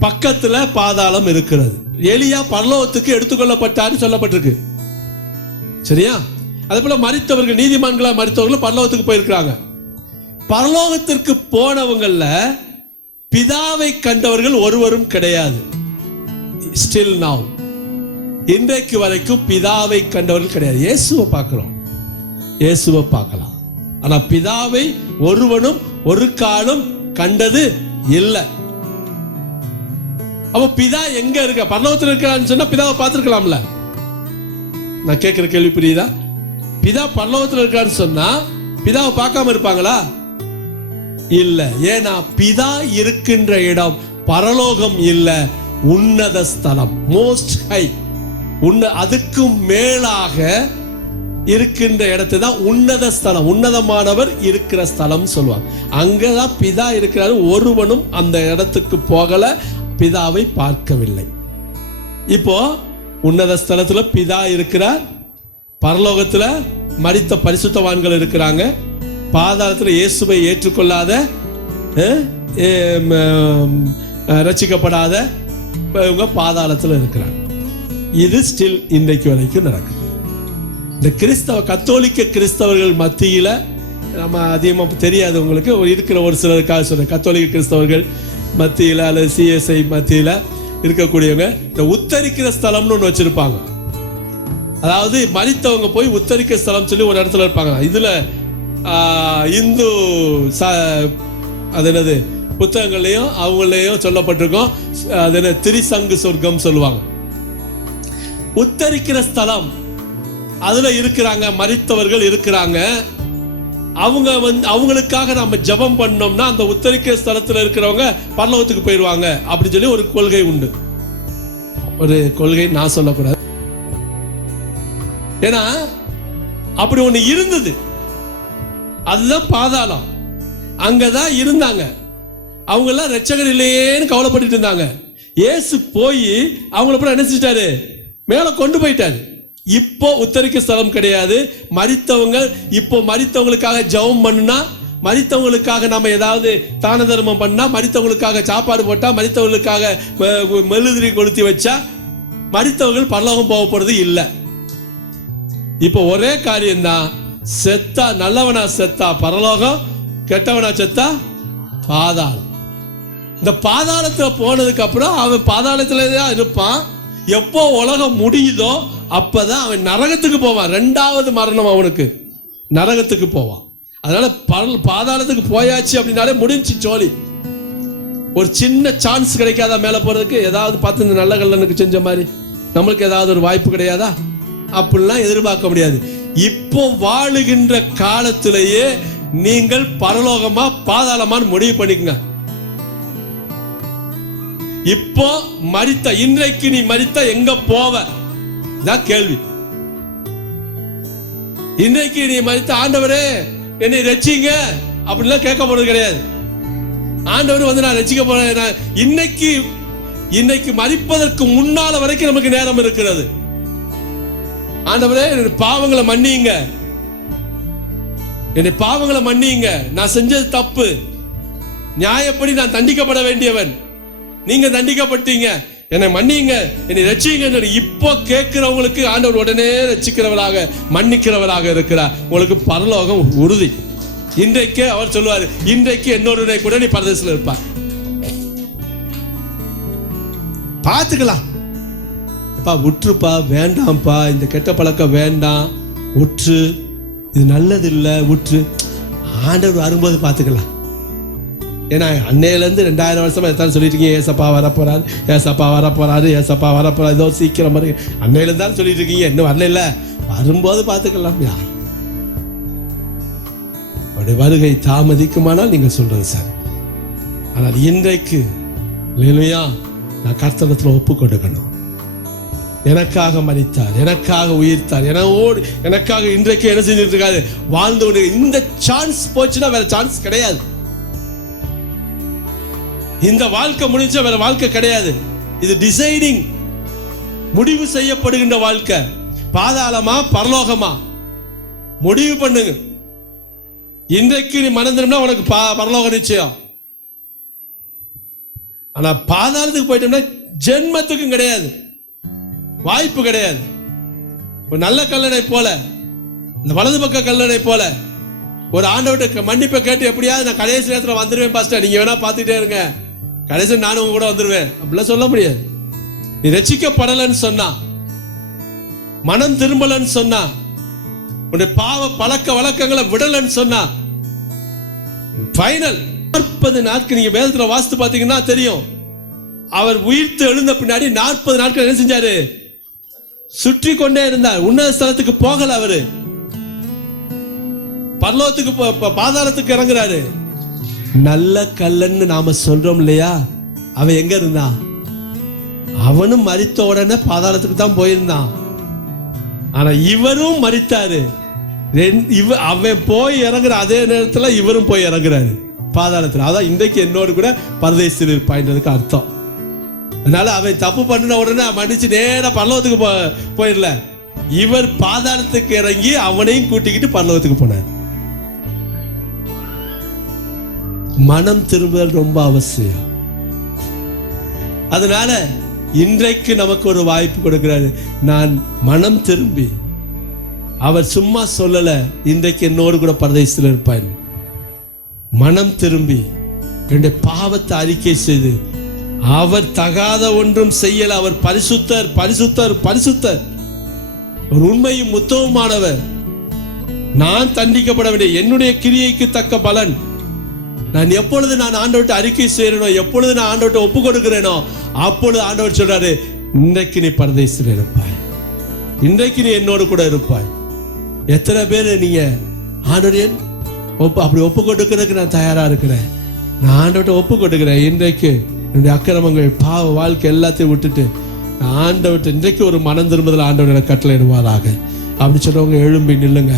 பக்கத்துல பாதாளம் இருக்கிறது. எலியா பரலோகத்துக்கு எடுத்துக்கொள்ளப்பட்டான்னு சொல்லப்பட்டிருக்கு. சரியா? அதே போல மரித்தவர்கள், நீதிமான்களா மரித்தவர்களும் பரலோகத்துக்கு போயிருக்கிறாங்க. பரலோகத்திற்கு போனவங்கள்ல பிதாவை கண்டவர்கள் ஒருவரும் கிடையாது. ஸ்டில் நவ், இன்றைக்கு வரைக்கும் பிதாவை கண்டவர்கள் கிடையாது. இயேசுவை பார்க்கிறோம், இயேசுவை பார்க்கலாம், ஆனா பிதாவை ஒருவனும் ஒரு காலம் கண்டது இல்லை. அப்ப பிதா எங்க இருக்க? பரலோகத்தில் இருக்கிறான்னு சொன்னா பிதாவை பார்த்திருக்கலாம்ல. நான் கேட்கிற கேள்வி புரியுதா? பிதா பரலோகத்தில் இருக்கான்னு சொன்னா பிதாவை பார்க்காம இருப்பாங்களா? இல்ல. ஏன்னா பிதா இருக்கின்ற இடம் பரலோகம் இல்ல, உன்னத ஸ்தலம், மோஸ்ட் ஹை. அதுக்கும் மேலாக இருக்கின்ற இடத்தை தான் உன்னத ஸ்தலம், உன்னதமானவர் இருக்கிற ஸ்தலம் சொல்லுவாங்க. அங்கதான் பிதா இருக்கிறாரு. ஒருவனும் அந்த இடத்துக்கு போகல, பிதாவை பார்க்கவில்லை. இப்போ உன்னத ஸ்தலத்துல பிதா இருக்கிறார், பரலோகத்துல மரித்த பரிசுத்தவான்கள் இருக்கிறாங்க, பாதாளத்துல இயேசுவை ஏற்றுக்கொள்ளாத ரட்சிக்கப்படாத இவங்க பாதாளத்துல இருக்கிறாங்க. இது ஸ்டில் இன்றைக்கு வரைக்கும் நடக்குது. இந்த கிறிஸ்தவ கத்தோலிக்க கிறிஸ்தவர்கள் மத்தியில நம்ம அதிகமாக தெரியாது உங்களுக்கு, இருக்கிற ஒரு சிலருக்காக சொல்றேன். கத்தோலிக்க கிறிஸ்தவர்கள் மத்தியில அல்லது சிஎஸ்ஐ மத்தியில இருக்கக்கூடியவங்க இந்த உத்தரிக்கிற ஸ்தலம்னு ஒன்று வச்சிருப்பாங்க. அதாவது மரித்தவங்க போய் உத்தரிக்கிற ஸ்தலம் சொல்லி ஒரு இடத்துல இருப்பாங்க. இதுல இந்து அது என்னது புத்தகங்கள்லையும் அவங்களையும் சொல்லப்பட்டிருக்கோம். அது என்ன, திரிசங்கு சொர்க்கம் சொல்லுவாங்க. உத்தரிக்கிற ஸ்தலம், அதுல இருக்கிறாங்க, மரித்தவர்கள் இருக்கிறாங்க. அவங்க அவங்களுக்காக நம்ம ஜெபம் பண்ணோம்னா அந்த உத்தரிக்கிற ஸ்தலத்துல இருக்கிறவங்க பரலோகத்துக்கு போயிடுவாங்க அப்படின்னு சொல்லி ஒரு கொள்கை உண்டு. ஒரு கொள்கை நான் சொல்லக்கூடாது, ஏன்னா அப்படி ஒண்ணு இருந்தது. அதுதான் பாதாளம். அங்கதான் இருந்தாங்க. அவங்க எல்லாம் ரட்சகர் இல்லையேன்னு கவலைப்பட்டு இருந்தாங்க. இயேசு போய் அவங்கள கூட என்ன செஞ்சிட்டாரு? மேல கொண்டு போயிட்டாரு. இப்போ உத்தரிக்க ஸ்தலம் கிடையாது. மரித்தவங்க இப்போ மரித்தவங்களுக்காக ஜெபம் பண்ணுனா, மரித்தவங்களுக்காக நம்ம ஏதாவது தான தர்மம் பண்ணா, மரித்தவங்களுக்காக சாப்பாடு போட்டா, மரித்தவங்களுக்காக மெழுதிரி கொளுத்தி வச்சா மரித்தவர்கள் பரலோகம் போக போறது இல்லை. இப்போ ஒரே காரியம்தான், செத்தா நல்லவனா செத்தா பரலோகம், கெட்டவனா செத்தா பாதாளம். இந்த பாதாளத்துல போனதுக்கு அப்புறம் அவன் பாதாளத்துல தான் இருப்பான். எப்போ உலகம் முடியுதோ அப்பதான் அவன் நரகத்துக்கு போவான். ரெண்டாவது மரணம் அவனுக்கு, நரகத்துக்கு போவான். அதனால பாதாளத்துக்கு போயாச்சு அப்படின்னாலே முடிஞ்சு சோழி. ஒரு சின்ன சான்ஸ் கிடைக்காதா மேல போறதுக்கு? ஏதாவது பார்த்து இந்த நல்ல கல்லனுக்கு செஞ்ச மாதிரி நம்மளுக்கு ஏதாவது ஒரு வாய்ப்பு கிடையாதா? அப்படிலாம் எதிர்பார்க்க முடியாது. இப்போ வாழுகின்ற காலத்திலேயே நீங்கள் பரலோகமா பாதாளமான்னு முடிவு பண்ணிக்கங்க. இப்போ மரித்த, இன்றைக்கு நீ மரித்த எங்க போவ? இதான் கேள்வி. இன்றைக்கு நீ மரித்த, ஆண்டவரே என்னை ரட்சிங்க அப்படிலாம் கேட்க போறது கிடையாது. ஆண்டவர் வந்து நான் ரட்சிக்க போறேன். இன்னைக்கு மரிப்பதற்கு முன்னால வரைக்கும் நமக்கு நேரம் இருக்கிறது. ஆண்டவரே என்னுடைய பாவங்களை மன்னியுங்க, என்னுடைய பாவங்களை மன்னியுங்க, நான் செஞ்சது தப்பு, நியாயப்படி நான் தண்டிக்கப்பட வேண்டியவன், நீங்க தண்டிக்கப்பட்டீங்க, என்னை மன்னியுங்க, என்னை ரட்சியுங்க. இப்போ கேட்கிறவங்களுக்கு ஆண்டவர் உடனே ரட்சிக்கிறவராக மன்னிக்கிறவராக இருக்கிறார். உங்களுக்கு பரலோகம் உறுதி. இன்றைக்கே அவர் சொல்லுவார், இன்றைக்கு என்னோட கூட நீ பரதேசத்துல இருப்பார். பார்த்துக்கலாம். உற்றுப்பா, வேண்டாம்ப்பா, இந்த கெட்ட பழக்கம் வேண்டாம், உற்று, இது நல்லது இல்லை, உற்று, ஆண்டவர் வரும்போது பார்த்துக்கலாம். ஏன்னா அன்னையிலேருந்து 2000 வருஷமா எத்தனை சொல்லிட்டு இருக்கீங்க, ஏசப்பா வரப்போறாரு, ஏசப்பா வரப்போறாரு, ஏசப்பா வரப்போறாரு, ஏதோ சீக்கிரம் மாதிரி அன்னையிலேருந்து தான் சொல்லிட்டு இருக்கீங்க. இன்னும் வரல இல்லை, வரும்போது பார்த்துக்கலாம். யார் அவருடைய வருகை தாமதிக்குமானால் நீங்கள் சொல்றது சார். ஆனால் இன்றைக்கு இல்லையா, நான் கர்த்தரிடத்தில் ஒப்பு கொடுக்கணும். எனக்காக மரித்தார், எனக்காக உயிர்த்தார், எனக்காக இன்றைக்கு என்ன செஞ்சுட்டு இருக்காரு, வாழ்ந்து கொண்டு. இந்த சான்ஸ் போச்சுன்னா வேற சான்ஸ் கிடையாது. இந்த வாழ்க்கை முடிஞ்சா வேற வாழ்க்கை கிடையாது. இது டிசைடிங், முடிவு செய்யப்படுகின்ற வாழ்க்கை. பாதாளமா பரலோகமா முடிவு பண்ணுங்க. இன்றைக்கு நீ மனம் திரும்பினா உனக்கு பரலோக நிச்சயம். ஆனா பாதாளத்துக்கு போயிட்டோம்னா ஜென்மத்துக்கும் கிடையாது, வாய்ப்பு கிடையாது. ஒரு நல்ல கல்லணை போல, இந்த வலது பக்க கல்லணை போல ஒரு ஆண்டவர்கிட்ட மன்னிப்பை கேட்டு எப்படியாவது நான் கடைசி நேரத்தில் வந்துடுவேன் பாஸ்டர், நீங்க வேணா பார்த்துட்டே இருங்க, கடைசி நானும் உங்க கூட வந்துடுவேன் அப்படிலாம் சொல்ல முடியாது. நீ ரட்சிக்கப்படலன்னு சொன்னா, மனம் திரும்பலன்னு சொன்னா, உன்னுடைய பாவ பழக்க வழக்கங்களை விடலன்னு சொன்னா, ஃபைனல் 40 நாட்கள் நீங்க வேதத்துல வாசித்து பாத்தீங்கன்னா தெரியும். அவர் உயிர்த்து எழுந்த பின்னாடி 40 நாட்கள் என்ன செஞ்சாரு? சுற்றி கொண்டே இருந்தார். உன்னத ஸ்தலத்துக்கு போகல, அவரு பரலோகத்துக்கு பாதாளத்துக்கு இறங்குறாரு. நல்ல கல்லன்னு நாம சொல்றோம் இல்லையா, அவன் எங்க இருந்தான்? அவனும் மரித்த உடனே பாதாளத்துக்கு தான் போயிருந்தான். ஆனா இவரும் மரித்தாரு. அவன் போய் இறங்குற அதே நேரத்துல இவரும் போய் இறங்குறாரு பாதாளத்துல. அதான் இன்றைக்கு என்னோடு கூட பரதேசில் இருப்பாயின்றதுக்கு அர்த்தம். அதனால அவன் தப்பு பண்ணின உடனே மன்னிச்சு நேரா பரலோகத்துக்கு போயிடல, இவர் பாதாளத்துக்கு இறங்கி அவனையும் கூட்டிக்கிட்டு பரலோகத்துக்கு போனார். மனம் திரும்புதல் ரொம்ப அவசியம். அதனால இன்றைக்கு நமக்கு ஒரு வாய்ப்பு கொடுக்கிறாரு. நான் மனம் திரும்பி, அவர் சும்மா சொல்லல, இன்றைக்கு என்னோடு கூட பரதேசத்தில் இருப்பார். மனம் திரும்பி என்னுடைய பாவத்தை அறிக்கை செய்து, அவர் தகாத ஒன்றும் செய்யல, அவர் பரிசுத்தர் பரிசுத்தர் பரிசுத்தர், ஒரு உண்மையும் உத்தமமானவர், நான் தண்டிக்கப்பட வேண்டிய என்னுடைய கிரியைக்கு தக்க பலன். நான் எப்பொழுது நான் ஆண்டவர்கிட்ட அறிக்கை செய்யறேனோ, எப்பொழுது நான் ஆண்டவர்கிட்ட ஒப்பு கொடுக்கிறேனோ, அப்பொழுது ஆண்டவர் சொல்றாரு, இன்றைக்கு நீ பரதேசத்தில் இருப்பாய், இன்றைக்கு நீ என்னோடு கூட இருப்பாய். எத்தனை பேர் நீங்க ஆண்டவர் அப்படி ஒப்பு கொடுக்கிறதுக்கு நான் தயாரா இருக்கிறேன், நான் ஆண்டவர்கிட்ட ஒப்பு கொடுக்கிறேன், இன்றைக்கு என்னுடைய அக்கிரமங்கள் பாவ வாழ்க்கை எல்லாத்தையும் விட்டுட்டு ஆண்டவர்கிட்ட இன்றைக்கு ஒரு மனம் திரும்புதல் ஆண்டவர் எனக்கு கட்டளை இடுவாராக அப்படி சொல்றவங்க எழும்பி நில்லுங்க.